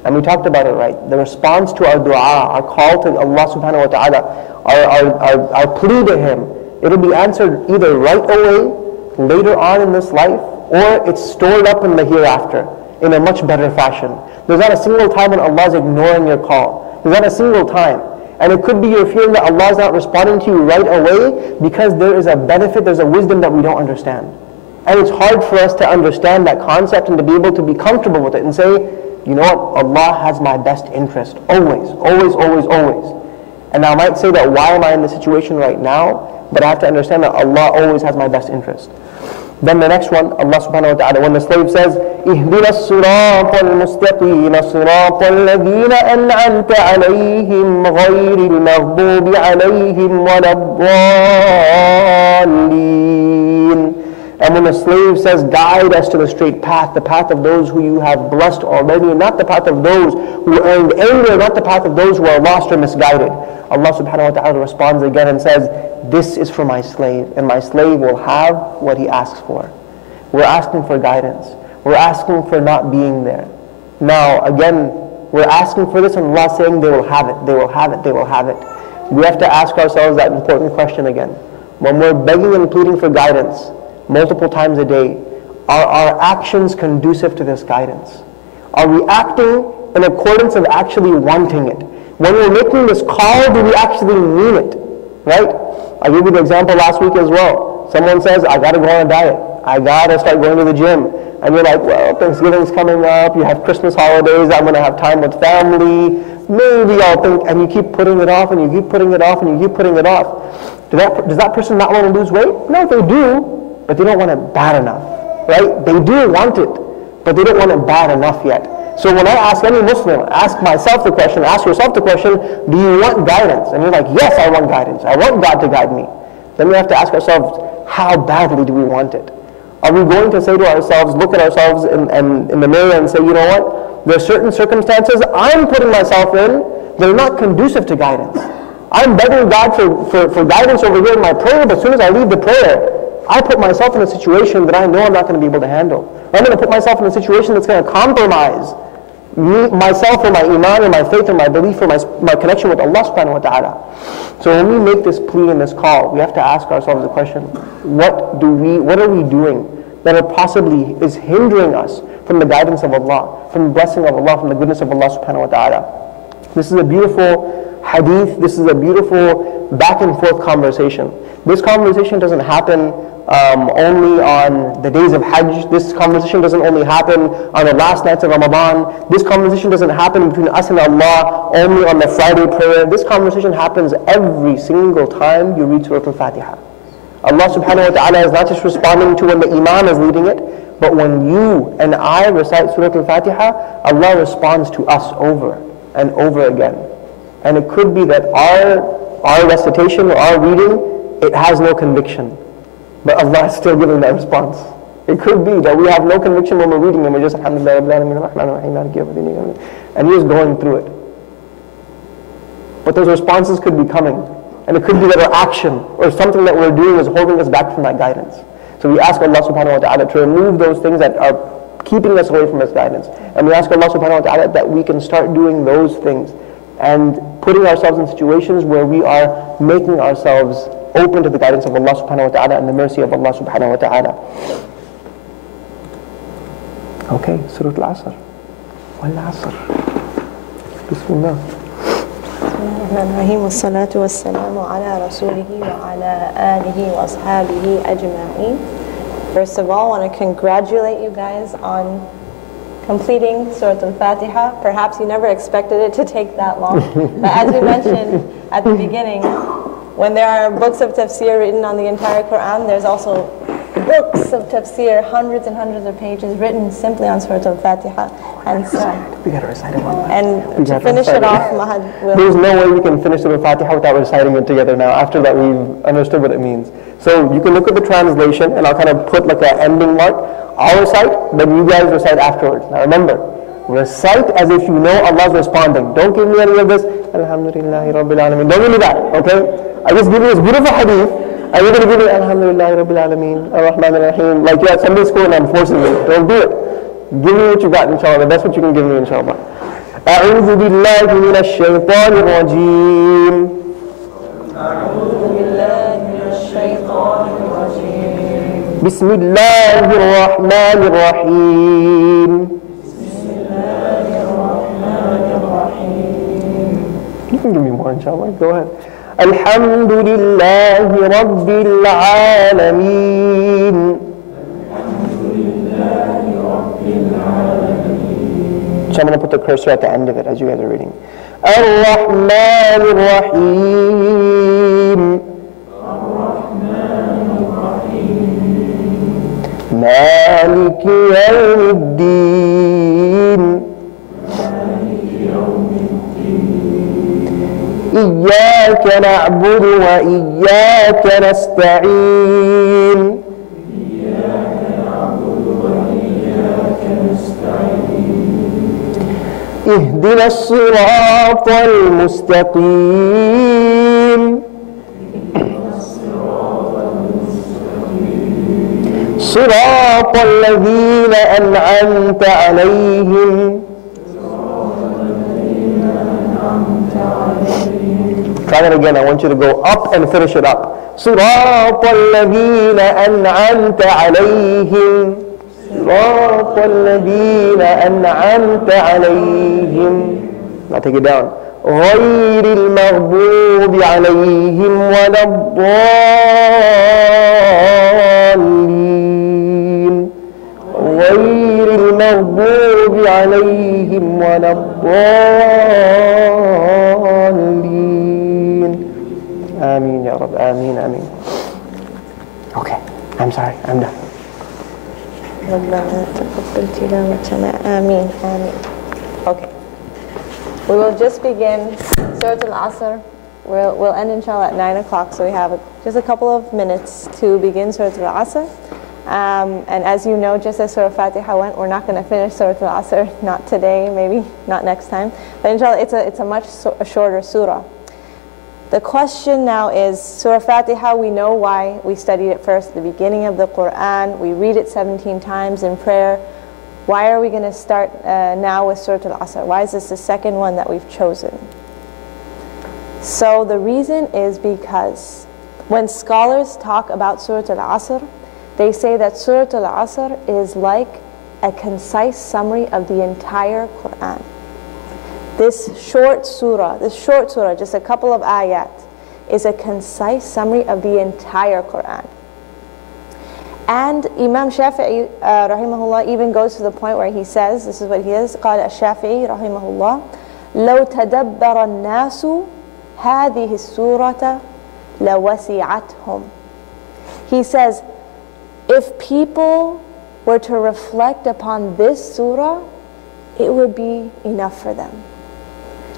And we talked about it, right? The response to our dua, our call to Allah subhanahu wa ta'ala, our plea to Him, it'll be answered either right away, later on in this life, or it's stored up in the hereafter in a much better fashion. There's not a single time when Allah is ignoring your call. There's not a single time. And it could be you're feeling that Allah is not responding to you right away because there is a benefit, there's a wisdom that we don't understand. And it's hard for us to understand that concept and to be able to be comfortable with it and say, you know what, Allah has my best interest, always, always, always, always. And I might say that why am I in this situation right now? But I have to understand that Allah always has my best interest. Then the next one, Allah subhanahu wa ta'ala, when the slave says, اهدنا الصراط المستقيم صراط الذين أنعمت عليهم غير المغضوب عليهم ولا الضالين. And when the slave says, guide us to the straight path, the path of those who You have blessed already, not the path of those who earned anger, not the path of those who are lost or misguided. Allah subhanahu wa ta'ala responds again and says, this is for my slave, and my slave will have what he asks for. We're asking for guidance. We're asking for not being there. Now, again, we're asking for this, and Allah saying they will have it, they will have it, they will have it. We have to ask ourselves that important question again. When we're begging and pleading for guidance, multiple times a day, are our actions conducive to this guidance? Are we acting in accordance of actually wanting it? When we're making this call, do we actually mean it? Right? I gave you the example last week as well. Someone says, I got to go on a diet. I got to start going to the gym. And you're like, well, Thanksgiving's coming up. You have Christmas holidays. I'm going to have time with family. Maybe I'll think. And you keep putting it off, and you keep putting it off, and you keep putting it off. Does that person not want to lose weight? No, they do. But they don't want it bad enough, right? They do want it, but they don't want it bad enough yet. So when I ask any Muslim, ask myself the question, ask yourself the question, do you want guidance? And you're like, yes, I want guidance. I want God to guide me. Then we have to ask ourselves, how badly do we want it? Are we going to say to ourselves, look at ourselves in the mirror and say, you know what? There are certain circumstances I'm putting myself in that are not conducive to guidance. I'm begging God for guidance over here in my prayer, but as soon as I leave the prayer, I put myself in a situation that I know I'm not going to be able to handle. I'm going to put myself in a situation that's going to compromise myself or my iman or my faith or my belief or my connection with Allah subhanahu wa ta'ala. So when we make this plea and this call, we have to ask ourselves the question, what are we doing that possibly is hindering us from the guidance of Allah, from the blessing of Allah, from the goodness of Allah subhanahu wa ta'ala? This is a beautiful hadith. This is a beautiful back and forth conversation. This conversation doesn't happen only on the days of Hajj. This conversation doesn't only happen on the last nights of Ramadan. This conversation doesn't happen between us and Allah only on the Friday prayer. This conversation happens every single time you read Surah Al-Fatiha. Allah subhanahu wa ta'ala is not just responding to when the Imam is leading it, but when you and I recite Surah Al-Fatiha, Allah responds to us over and over again. And it could be that our recitation or our reading, it has no conviction. But Allah is still giving that response. It could be that we have no conviction when we're reading and we're just Alhamdulillah Rabbil Alameen Ar-Rahman Ar-Rahim Maliki Yawmiddin, and you're just going through it. But those responses could be coming. And it could be that our action or something that we're doing is holding us back from that guidance. So we ask Allah subhanahu wa ta'ala to remove those things that are keeping us away from His guidance. And we ask Allah subhanahu wa ta'ala that we can start doing those things and putting ourselves in situations where we are making ourselves open to the guidance of Allah subhanahu wa ta'ala and the mercy of Allah subhanahu wa ta'ala. Okay, Surah Al-Asr. Wal-Asr. Bismillah. Bismillahirrahmanirrahim. Wassalatu wassalamu ala rasulihi wa ala alihi wa ashabihi ajma'in. First of all, I want to congratulate you guys on completing Surah Al-Fatiha. Perhaps you never expected it to take that long. But as we mentioned at the beginning, when there are books of tafsir written on the entire Quran, there's also books of tafsir, hundreds and hundreds of pages written simply on Surah Al-Fatiha. And so, we got to recite it one and to finish it off, Mahad will... There's no way we can finish Surah Al-Fatiha without reciting it together now, after that we've understood what it means. So you can look at the translation, and I'll kind of put like an ending mark. I'll recite, but you guys recite afterwards. Now remember, recite as if you know Allah's responding. Don't give me any of this, Alhamdulillahi Rabbil Alameen. Don't give me that, okay? I just give you this beautiful hadith, and you're going to give me Alhamdulillahi Rabbil Alameen, Ar-Rahman Ar-Rahim, like you're at Sunday school and I'm forcing you. Don't do it. Give me what you got, inshallah. That's what you can give me, inshallah. أعوذ بالله من الشيطان الرجيم. أعوذ بالله من الشيطان الرجيم. بسم الله الرحمن الرحيم. بسم الله الرحمن الرحيم. You can give me more, inshallah. Go ahead. الحمد لله رب العالمين. So I'm going to put the cursor at the end of it as you guys are reading. الرحمن الرحيم. مالك يوم الدين. إياك نعبد وإياك نستعين. اهدنا الصراط المستقيم. صراط الذين أنعمت عليهم. Try that again. I want you to go up and finish it up. صراط الذين أنعمت عليهم. صراط الذين أنعمت عليهم. Now take it down. غير المغضوب عليهم ولا الضالين. غير المغضوب عليهم ولا الضالين. آمين يا رب. آمين آمين. Okay. I'm sorry. I'm done. ربنا تقبل تلاوتنا آمين آمين. Okay. We will just begin Surah Al-Asr. We'll end inshallah at 9 o'clock, so we have just a couple of minutes to begin Surah Al-Asr. And as you know, just as Surah Fatiha went, we're not going to finish Surah Al-Asr, not today, maybe not next time. But inshallah, it's a much shorter surah. The question now is, Surah Fatiha, we know why we studied it first at the beginning of the Quran. We read it 17 times in prayer. Why are we going to start now with Surah Al-Asr? Why is this the second one that we've chosen? So the reason is because when scholars talk about Surah Al-Asr, they say that Surah Al-Asr is like a concise summary of the entire Quran. This short surah, just a couple of ayat, is a concise summary of the entire Quran. And Imam Shafi'i rahimahullah even goes to the point where he says, this is what he says, قال الشافعي رحمه الله لو تدبر الناس هذه السورة لوسعتهم. He says, if people were to reflect upon this surah, it would be enough for them.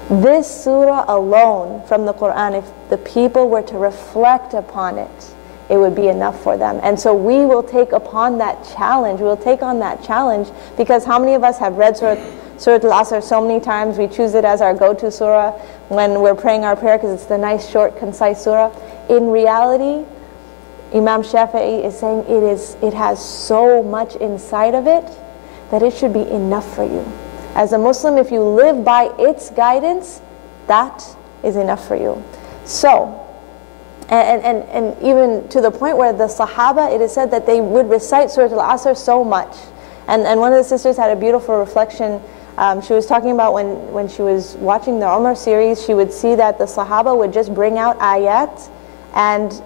This surah alone from the Quran, if the people were to reflect upon it, it would be enough for them. And so we will take upon that challenge. We will take on that challenge, because how many of us have read Surah Al-Asr so many times? We choose it as our go-to surah when we're praying our prayer because it's the nice, short, concise surah. In reality, Imam Shafi'i is saying it has so much inside of it that it should be enough for you. As a Muslim, if you live by its guidance, that is enough for you. So, and even to the point where the Sahaba, it is said that they would recite Surah Al-Asr so much. And one of the sisters had a beautiful reflection. She was talking about when she was watching the Umar series, she would see that the Sahaba would just bring out ayat and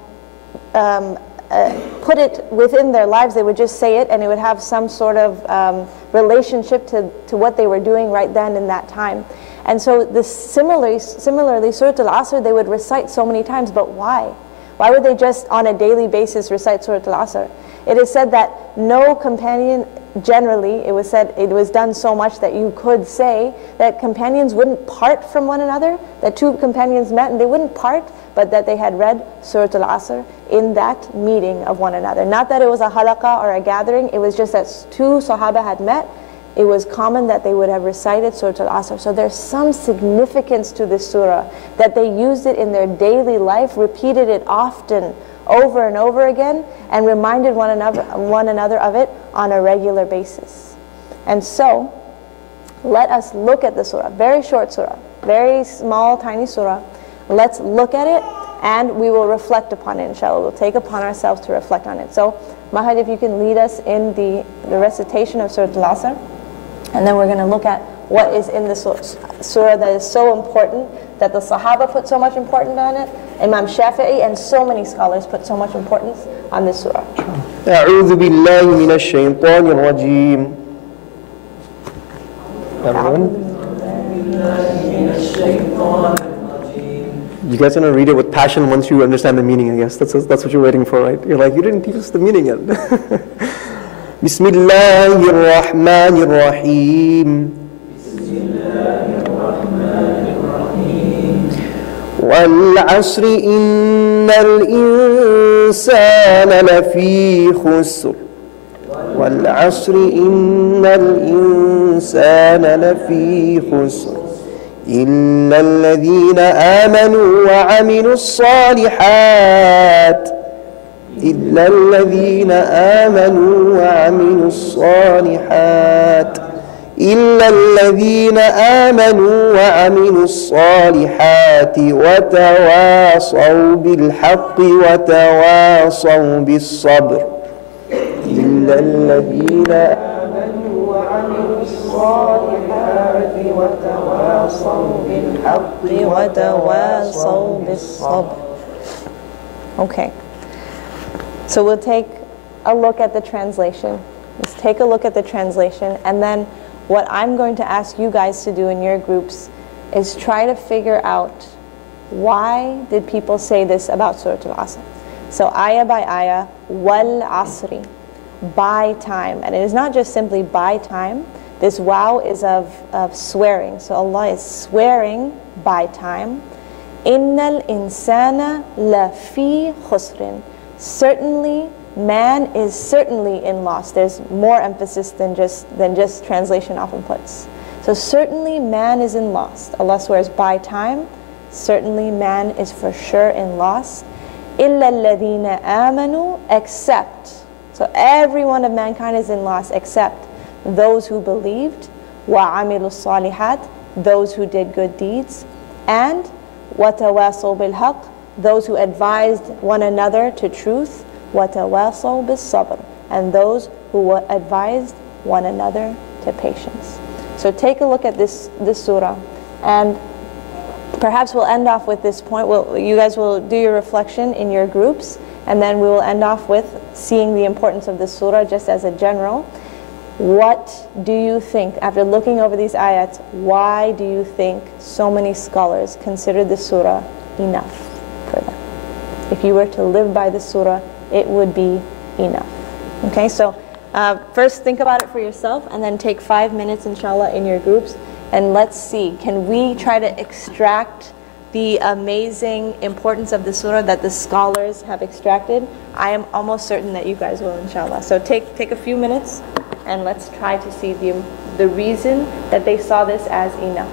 put it within their lives. They would just say it, and it would have some sort of relationship to what they were doing right then in that time. And so similarly, Surah Al-Asr, they would recite so many times, but why? Why would they just on a daily basis recite Surah Al-Asr? It is said that no companion, generally, it was said, it was done so much that you could say that companions wouldn't part from one another, that two companions met and they wouldn't part, but that they had read Surah Al-Asr in that meeting of one another. Not that it was a halaqah or a gathering, it was just that two Sahaba had met. It was common that they would have recited Surah Al-Asr. So there's some significance to this surah, that they used it in their daily life, repeated it often, over and over again, and reminded one another of it on a regular basis. And so, let us look at the surah. Very short surah, very small, tiny surah. Let's look at it, and we will reflect upon it, inshallah. We'll take upon ourselves to reflect on it. So, Mahad, if you can lead us in the recitation of Surah Al-Asr. And then we're going to look at what is in the surah that is so important, that the Sahaba put so much importance on it, Imam Shafi'i and so many scholars put so much importance on this surah. أعوذ بالله من الشيطان الرجيم. You guys are going to read it with passion once you understand the meaning, I guess. That's what you're waiting for, right? You're like, you didn't teach us the meaning yet. بسم الله الرحمن الرحيم والعصر إن الإنسان لفي خسر والعصر إن الإنسان لفي خسر إلا الذين آمنوا وعملوا الصالحات إلا الذين آمنوا وعملوا الصالحات إلا الذين آمنوا وعملوا الصالحات وتواصوا بالحق وتواصوا بالصبر إلا الذين آمنوا وعملوا الصالحات وتواصوا بالحق وتواصوا بالصبر. Okay. So we'll take a look at the translation. Let's take a look at the translation, and then what I'm going to ask you guys to do in your groups is try to figure out why did people say this about Surah Al-Asr. So ayah by ayah, wal asri, by time. And it is not just simply by time. This wow is of swearing. So Allah is swearing by time. Innal insana lafi khusrin. Certainly, man is certainly in loss. There's more emphasis than just translation often puts. So certainly man is in loss. Allah swears by time. Certainly man is for sure in loss. إِلَّا الَّذِينَ آمَنُوا, except. So every one of mankind is in loss except those who believed. وَعَمِلُوا الصَّالِحَاتِ, those who did good deeds. And وَتَوَاصَوْا بِالْحَقِّ, those who advised one another to truth, وَتَوَاصَوْا بِالصَّبْرِ, and those who advised one another to patience. So take a look at this surah, And perhaps we'll end off with this point. You guys will do your reflection in your groups, and then we will end off with seeing the importance of the surah just as a general. What do you think, after looking over these ayats, why do you think so many scholars consider the surah enough for them? If you were to live by the surah, it would be enough. Okay, so first think about it for yourself, and then take 5 minutes, inshallah, in your groups, and let's see, can we try to extract the amazing importance of the surah that the scholars have extracted? I am almost certain that you guys will, inshallah. So take a few minutes, and let's try to see the reason that they saw this as enough.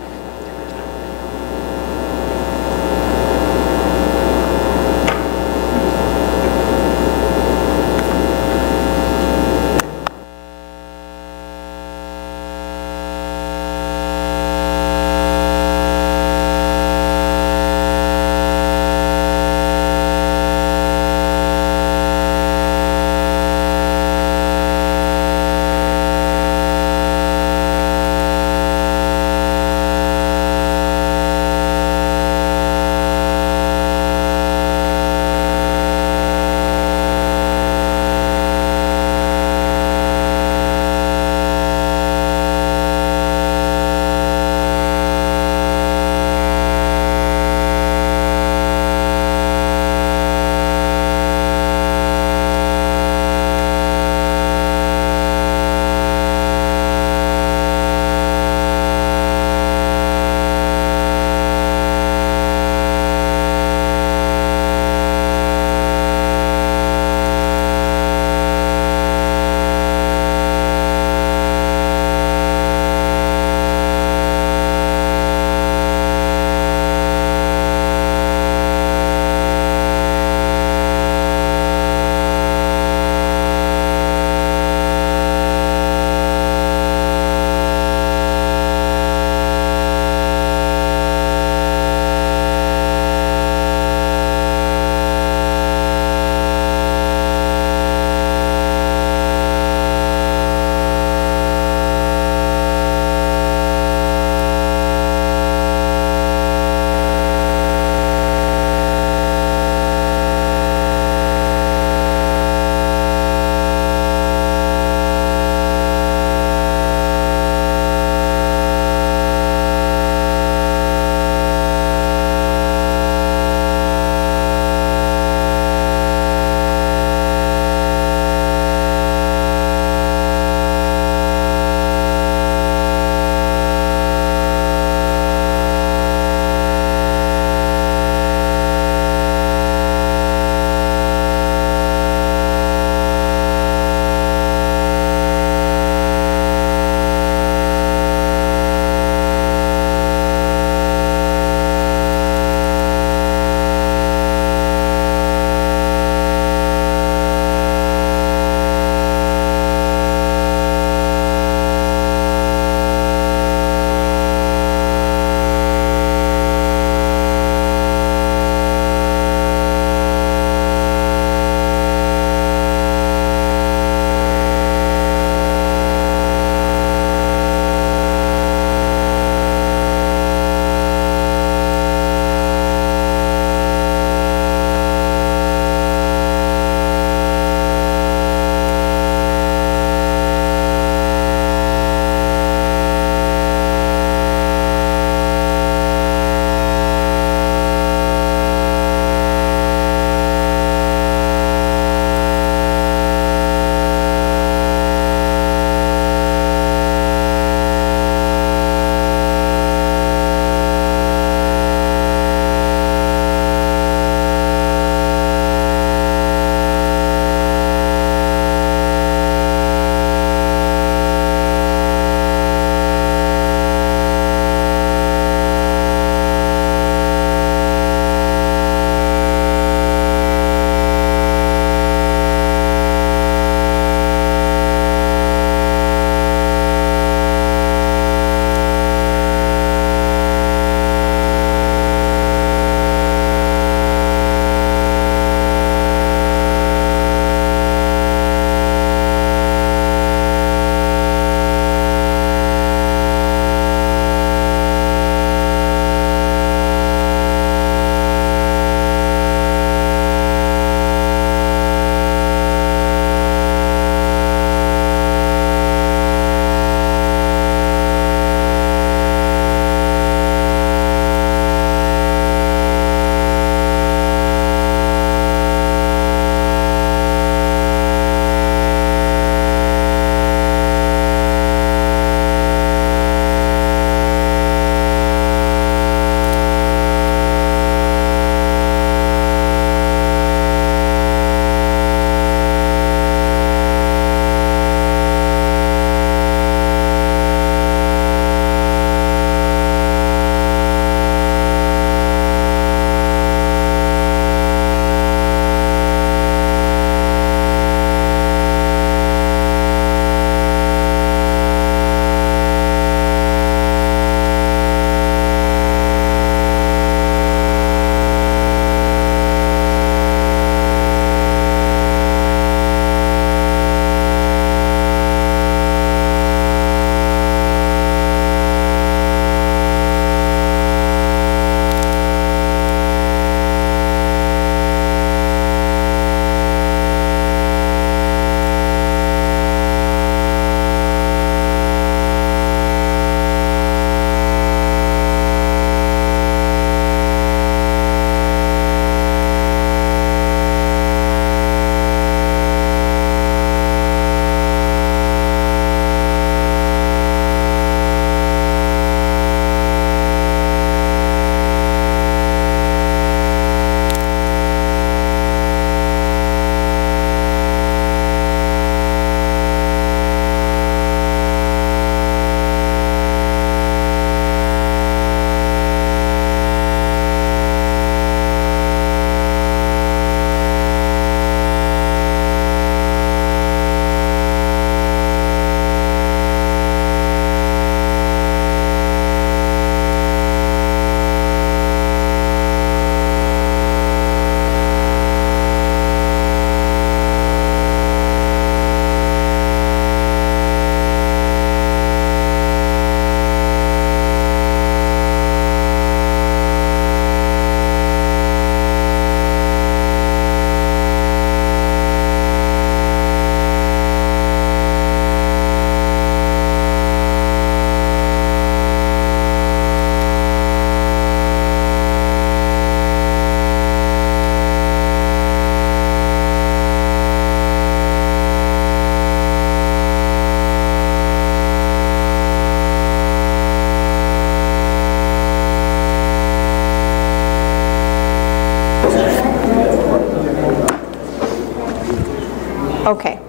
Okay,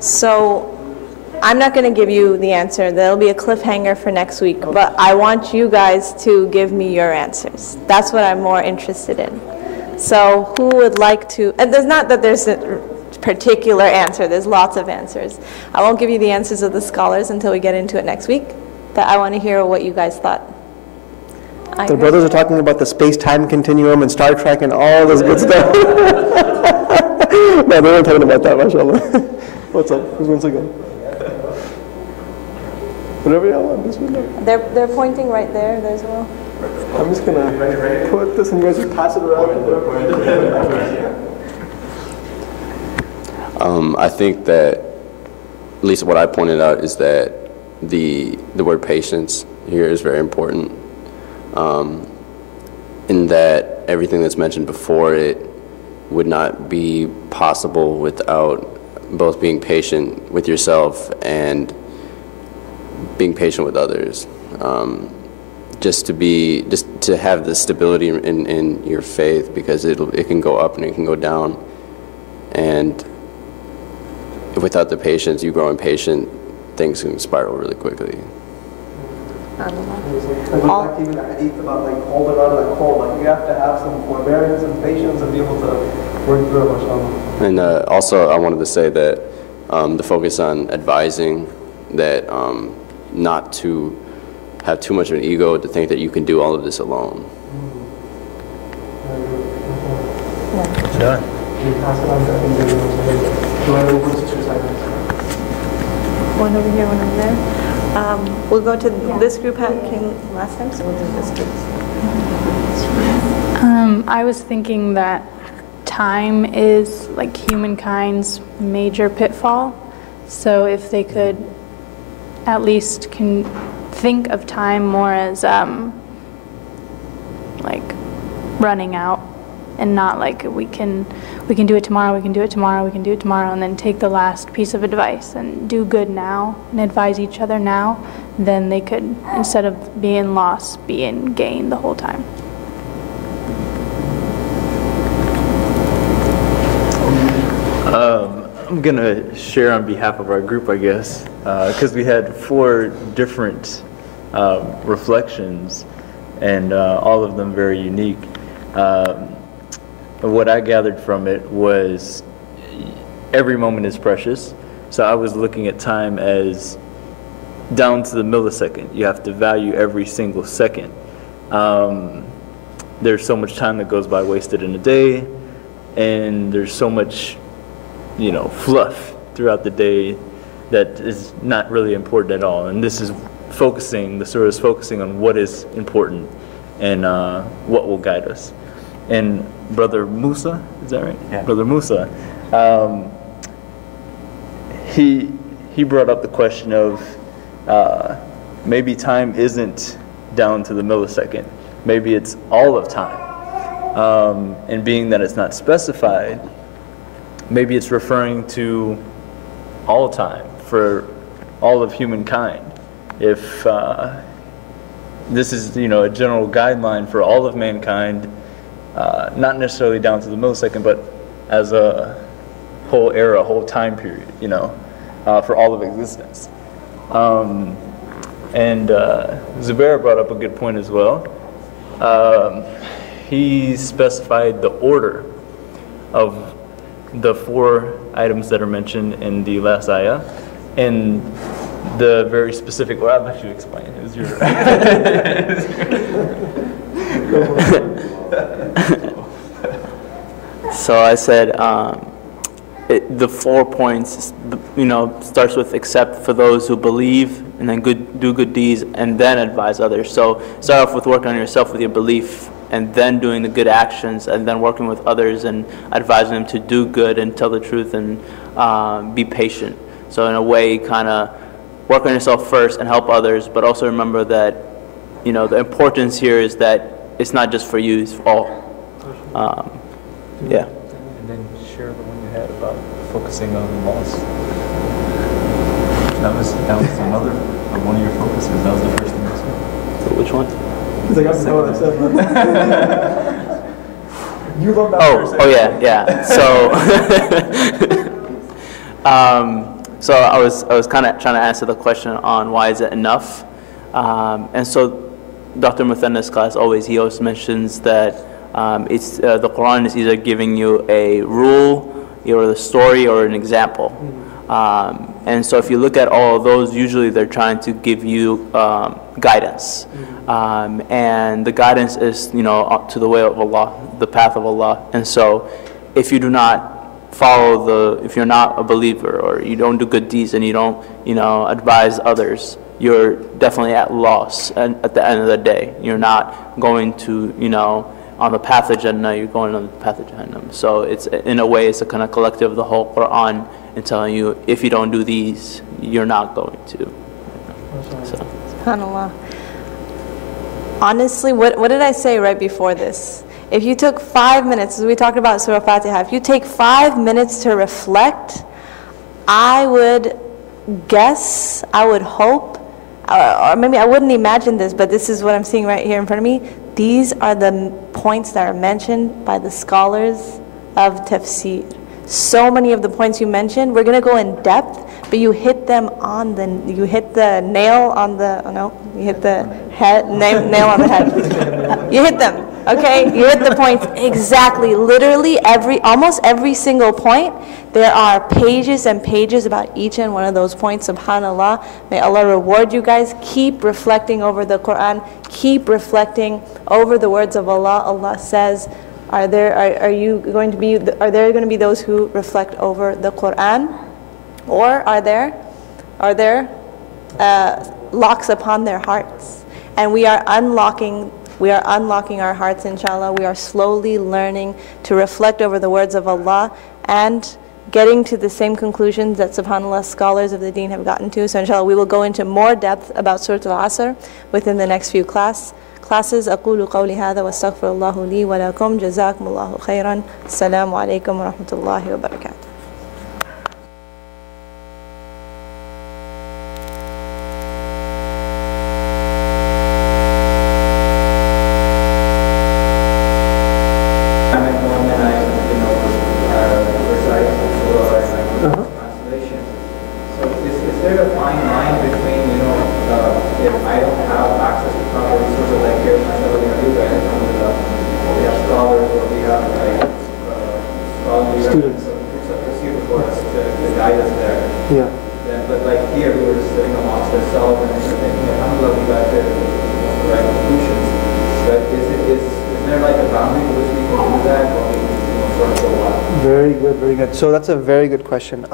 so I'm not going to give you the answer. There'll be a cliffhanger for next week, but I want you guys to give me your answers. That's what I'm more interested in. So who would like to, and there's not that there's a particular answer, there's lots of answers. I won't give you the answers of the scholars until we get into it next week, but I want to hear what you guys thought. The brothers are talking about the space-time continuum and Star Trek and all this good stuff. No, they weren't talking about that, mashallah. What's up? Who's once again? Whatever y'all want, this one. They're pointing right there as well. I'm just going to put this and you guys just pass it around. I think that, at least what I pointed out, is that the word patience here is very important. In that everything that's mentioned before it would not be possible without both being patient with yourself and being patient with others. Just to have the stability in your faith, because it can go up and it can go down, and without the patience, you grow impatient, things can spiral really quickly. Back even the hadith about like holding on to that cold, like you have to have some forbearance and patience and be able to work through it, mashallah. And also I wanted to say that the focus on advising that not to have too much of an ego to think that you can do all of this alone. Done. One over here, one over there. We'll go to this group came last time, so we'll do this group. I was thinking that time is like humankind's major pitfall. So if they could at least think of time more as like running out, and not like we can do it tomorrow, we can do it tomorrow, we can do it tomorrow, and then take the last piece of advice and do good now and advise each other now, then they could, instead of being lost, be in gain the whole time. I'm going to share on behalf of our group, I guess, because we had 4 different reflections, and all of them very unique. What I gathered from it was every moment is precious. So I was looking at time as down to the millisecond. You have to value every single second. There's so much time that goes by wasted in a day, and there's so much, fluff throughout the day that is not really important at all. And this is the surah is focusing on what is important and what will guide us. And Brother Musa, is that right? Yeah. Brother Musa, he brought up the question of maybe time isn't down to the millisecond. Maybe it's all of time. And being that it's not specified, maybe it's referring to all time for all of humankind. If this is, a general guideline for all of mankind, not necessarily down to the millisecond, but as a whole era, a whole time period, for all of existence. And Zubair brought up a good point as well. He specified the order of the 4 items that are mentioned in the last ayah, and the very specific, well, I'll let you explain. It was your... So I said the 4 points, starts with except for those who believe, and then do good deeds, and then advise others. So start off with working on yourself with your belief, and then doing the good actions, and then working with others and advising them to do good and tell the truth and be patient. So in a way, kind of work on yourself first and help others, but also remember that, the importance here is that it's not just for you, it's for all. Yeah. And then share the one you had about focusing on the loss. That was another one of your focuses. That was the first thing you said. Which one? He's like, I know what I said. You love that Oh yeah, yeah. So I was kind of trying to answer the question on why is it enough, and so Dr. Muthanna's class he always mentions that it's the Quran is either giving you a rule or the story or an example. And so if you look at all of those, usually they're trying to give you guidance. And the guidance is, to the way of Allah, the path of Allah. And so if you do not if you're not a believer or you don't do good deeds and you don't, advise others, you're definitely at loss at the end of the day. You're not going to, on the path of Jannah, you're going on the path of Jahannam. So it's, in a way, it's a kind of collective of the whole Quran and telling you, if you don't do these, you're not going to. So. SubhanAllah. Honestly, what did I say right before this? If you took 5 minutes, as we talked about Surah Fatiha, if you take 5 minutes to reflect, I would guess, I would hope, or maybe I wouldn't imagine this, but this is what I'm seeing right here in front of me. These are the points that are mentioned by the scholars of tafsir. So many of the points you mentioned, we're going to go in depth, but you hit them on you hit the nail on the, you hit the head, nail on the head. You hit them, okay? You hit the points exactly, literally almost every single point. There are pages and pages about each and one of those points, subhanAllah. May Allah reward you guys. Keep reflecting over the Quran. Keep reflecting over the words of Allah. Allah says, are there going to be those who reflect over the Quran? Or are there locks upon their hearts? And we are unlocking our hearts, inshallah. We are slowly learning to reflect over the words of Allah and getting to the same conclusions that, subhanAllah, scholars of the deen have gotten to. So inshallah, we will go into more depth about Surah Al-Asr within the next few classes. أقول قولي هذا واستغفر الله لي ولكم جزاكم الله خيرا. السلام عليكم ورحمة الله وبركاته. So that's a very good question.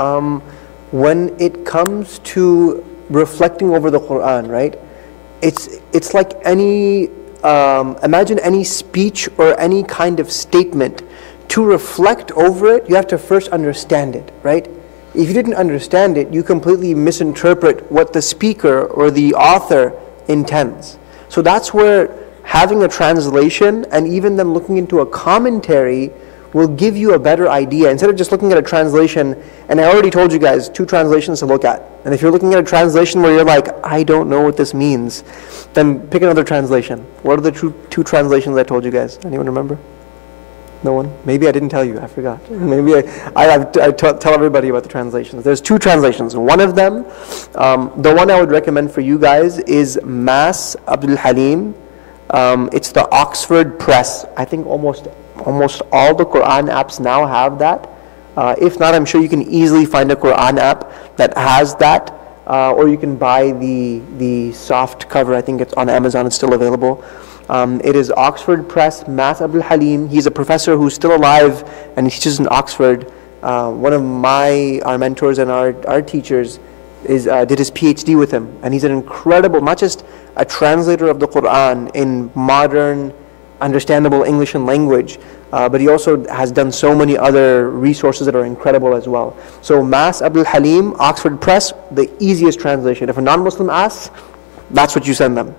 When it comes to reflecting over the Quran, right? It's like any, imagine any speech or any kind of statement. To reflect over it, you have to first understand it, right? If you didn't understand it, you completely misinterpret what the speaker or the author intends. So that's where having a translation and even them looking into a commentary will give you a better idea. Instead of just looking at a translation, and I already told you guys 2 translations to look at. And if you're looking at a translation where you're like, I don't know what this means, then pick another translation. What are the 2 translations I told you guys? Anyone remember? No one? Maybe I didn't tell you, I forgot. Maybe I tell everybody about the translations. There's 2 translations. One of them, the one I would recommend for you guys is Mas Abdul Halim. It's the Oxford Press. I think almost all the Quran apps now have that. If not, I'm sure you can easily find a Quran app that has that, or you can buy the soft cover. I think it's on Amazon, it's still available. It is Oxford Press, Mas Abdul Halim. He's a professor who's still alive and he teaches in Oxford. One of our mentors and our teachers did his PhD with him, and he's an incredible, not just a translator of the Quran in modern, understandable English and language, but he also has done so many other resources that are incredible as well. So Mas Abdul Halim, Oxford Press, the easiest translation. If a non-Muslim asks, that's what you send them.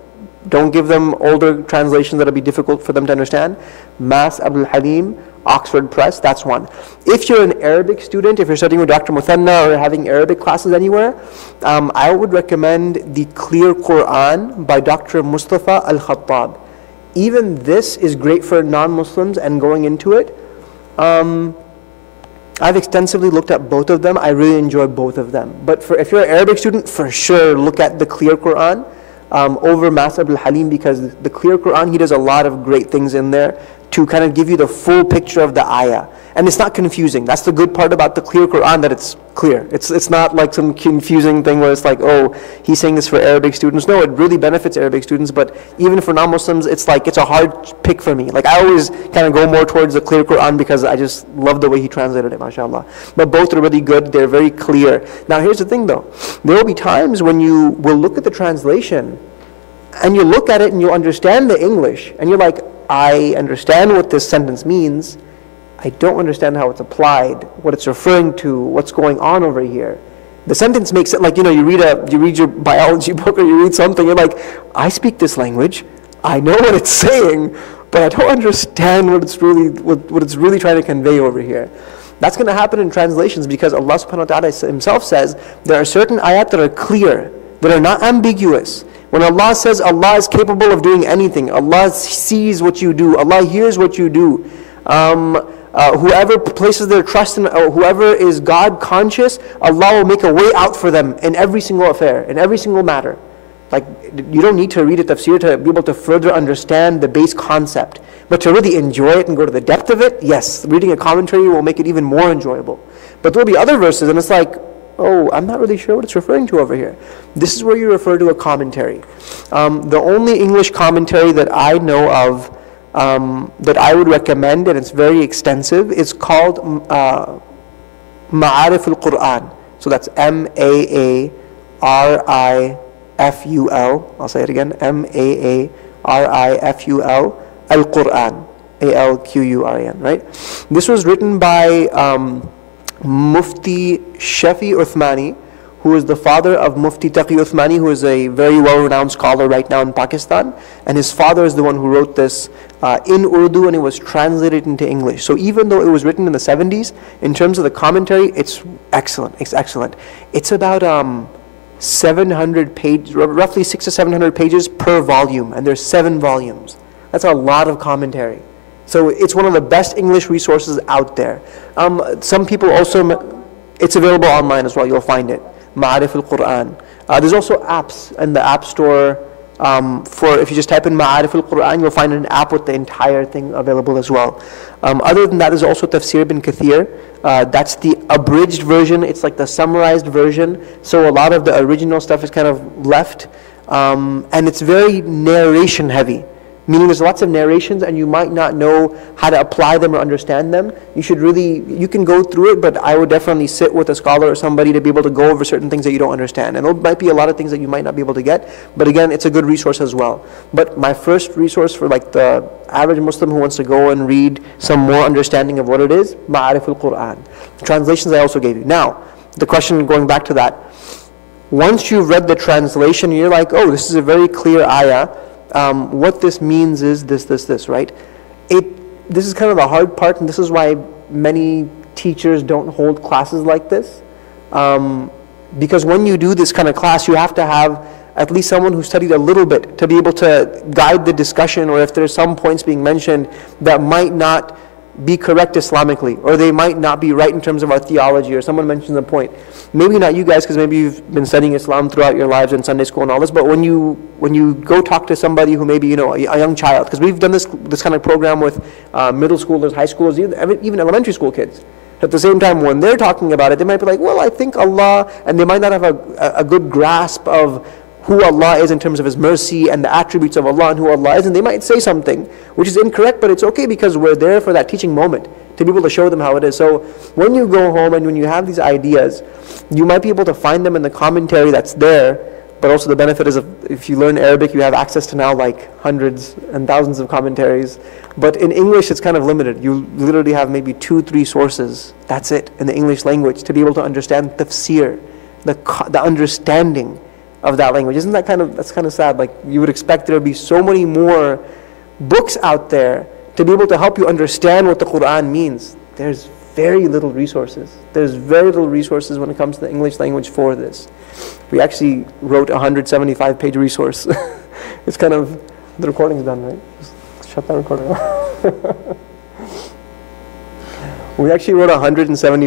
Don't give them older translations that'll be difficult for them to understand. Mas Abdul Halim, Oxford Press, that's one. If you're an Arabic student, if you're studying with Dr. Muthanna or having Arabic classes anywhere, I would recommend the Clear Quran by Dr. Mustafa Al-Khattab. even this is great for non-Muslims and going into it. I've extensively looked at both of them. I really enjoy both of them. But if you're an Arabic student, for sure look at the Clear Quran over Mas Abdul Halim, because the Clear Quran, he does a lot of great things in there to kind of give you the full picture of the ayah. And it's not confusing. That's the good part about the Clear Quran, that it's clear. It's not like some confusing thing where it's like, oh, he's saying this for Arabic students. No, it really benefits Arabic students, but even for non-Muslims, it's like, it's a hard pick for me. Like, I always kind of go more towards the Clear Quran because I just love the way he translated it, mashallah. But both are really good. They're very clear. Now, here's the thing though. There will be times when you will look at the translation and you look at it and you understand the English and you're like, I understand what this sentence means. I don't understand how it's applied, what it's referring to, what's going on over here. The sentence makes it like, you read your biology book or you read something, you're like, I speak this language, I know what it's saying, but I don't understand what it's really trying to convey over here. That's going to happen in translations because Allah subhanahu wa ta'ala himself says there are certain ayat that are clear, that are not ambiguous. When Allah says Allah is capable of doing anything, Allah sees what you do, Allah hears what you do. Whoever places their trust in, whoever is God conscious, Allah will make a way out for them in every single affair, in every single matter. Like, you don't need to read a tafsir to be able to further understand the base concept. But to really enjoy it and go to the depth of it, yes, reading a commentary will make it even more enjoyable. But there'll be other verses and it's like, oh, I'm not really sure what it's referring to over here. This is where you refer to a commentary. The only English commentary that I know of that I would recommend, and it's very extensive, is called Ma'arif al-Quran. So that's M-A-A-R-I-F-U-L. I'll say it again, M-A-A-R-I-F-U-L, Al-Quran, A-L-Q-U-R-A-N, right? This was written by Mufti Shafi Uthmani, who is the father of Mufti Taqi Uthmani, who is a very well-renowned scholar right now in Pakistan. And his father is the one who wrote this in Urdu, and it was translated into English. So even though it was written in the 70s, in terms of the commentary, it's excellent. It's excellent. It's about 700 pages, roughly 600 to 700 pages per volume, and there's 7 volumes. That's a lot of commentary. So it's one of the best English resources out there. Some people also, it's available online as well, you'll find it. Ma'arif al-Quran. There's also apps in the App Store. For if you just type in Ma'arif al-Quran, you'll find an app with the entire thing available as well. Other than that, there's also Tafsir ibn Kathir. That's the abridged version. It's like the summarized version. So a lot of the original stuff is kind of left. And it's very narration heavy. Meaning there's lots of narrations and you might not know how to apply them or understand them. You can go through it, but I would definitely sit with a scholar or somebody to be able to go over certain things that you don't understand. And there might be a lot of things that you might not be able to get, but again, it's a good resource as well. But my first resource for like the average Muslim who wants to go and read some more understanding of what it is, Ma'arif al-Quran. The translations I also gave you. Now, the question going back to that, once you've read the translation, you're like, oh, this is a very clear ayah. What this means is this, right? This is kind of the hard part, and this is why many teachers don't hold classes like this. Because when you do this kind of class, you have to have at least someone who studied a little bit to be able to guide the discussion, or if there's some points being mentioned that might not be correct Islamically, or they might not be right in terms of our theology, or someone mentions a point. Maybe not you guys, because maybe you've been studying Islam throughout your lives in Sunday school and all this, but when you go talk to somebody who maybe, a young child, because we've done this kind of program with middle schoolers, high schoolers, even elementary school kids. At the same time, when they're talking about it, they might be like, well, I think Allah, and they might not have a good grasp of who Allah is in terms of His mercy and the attributes of Allah and who Allah is, and they might say something which is incorrect, but it's okay because we're there for that teaching moment to be able to show them how it is. So when you go home and when you have these ideas, you might be able to find them in the commentary that's there, but also the benefit is if you learn Arabic, you have access to now like hundreds and thousands of commentaries. But in English, it's kind of limited. You literally have maybe 2-3 sources, that's it, in the English language, to be able to understand tafsir, the understanding of that language. Isn't that that's kind of sad? Like, you would expect there to be so many more books out there to be able to help you understand what the Quran means. There's very little resources. There's very little resources when it comes to the English language for this. We actually wrote a 175-page resource. It's kind of, the recording's done, right? Shut that recording off. We actually wrote 175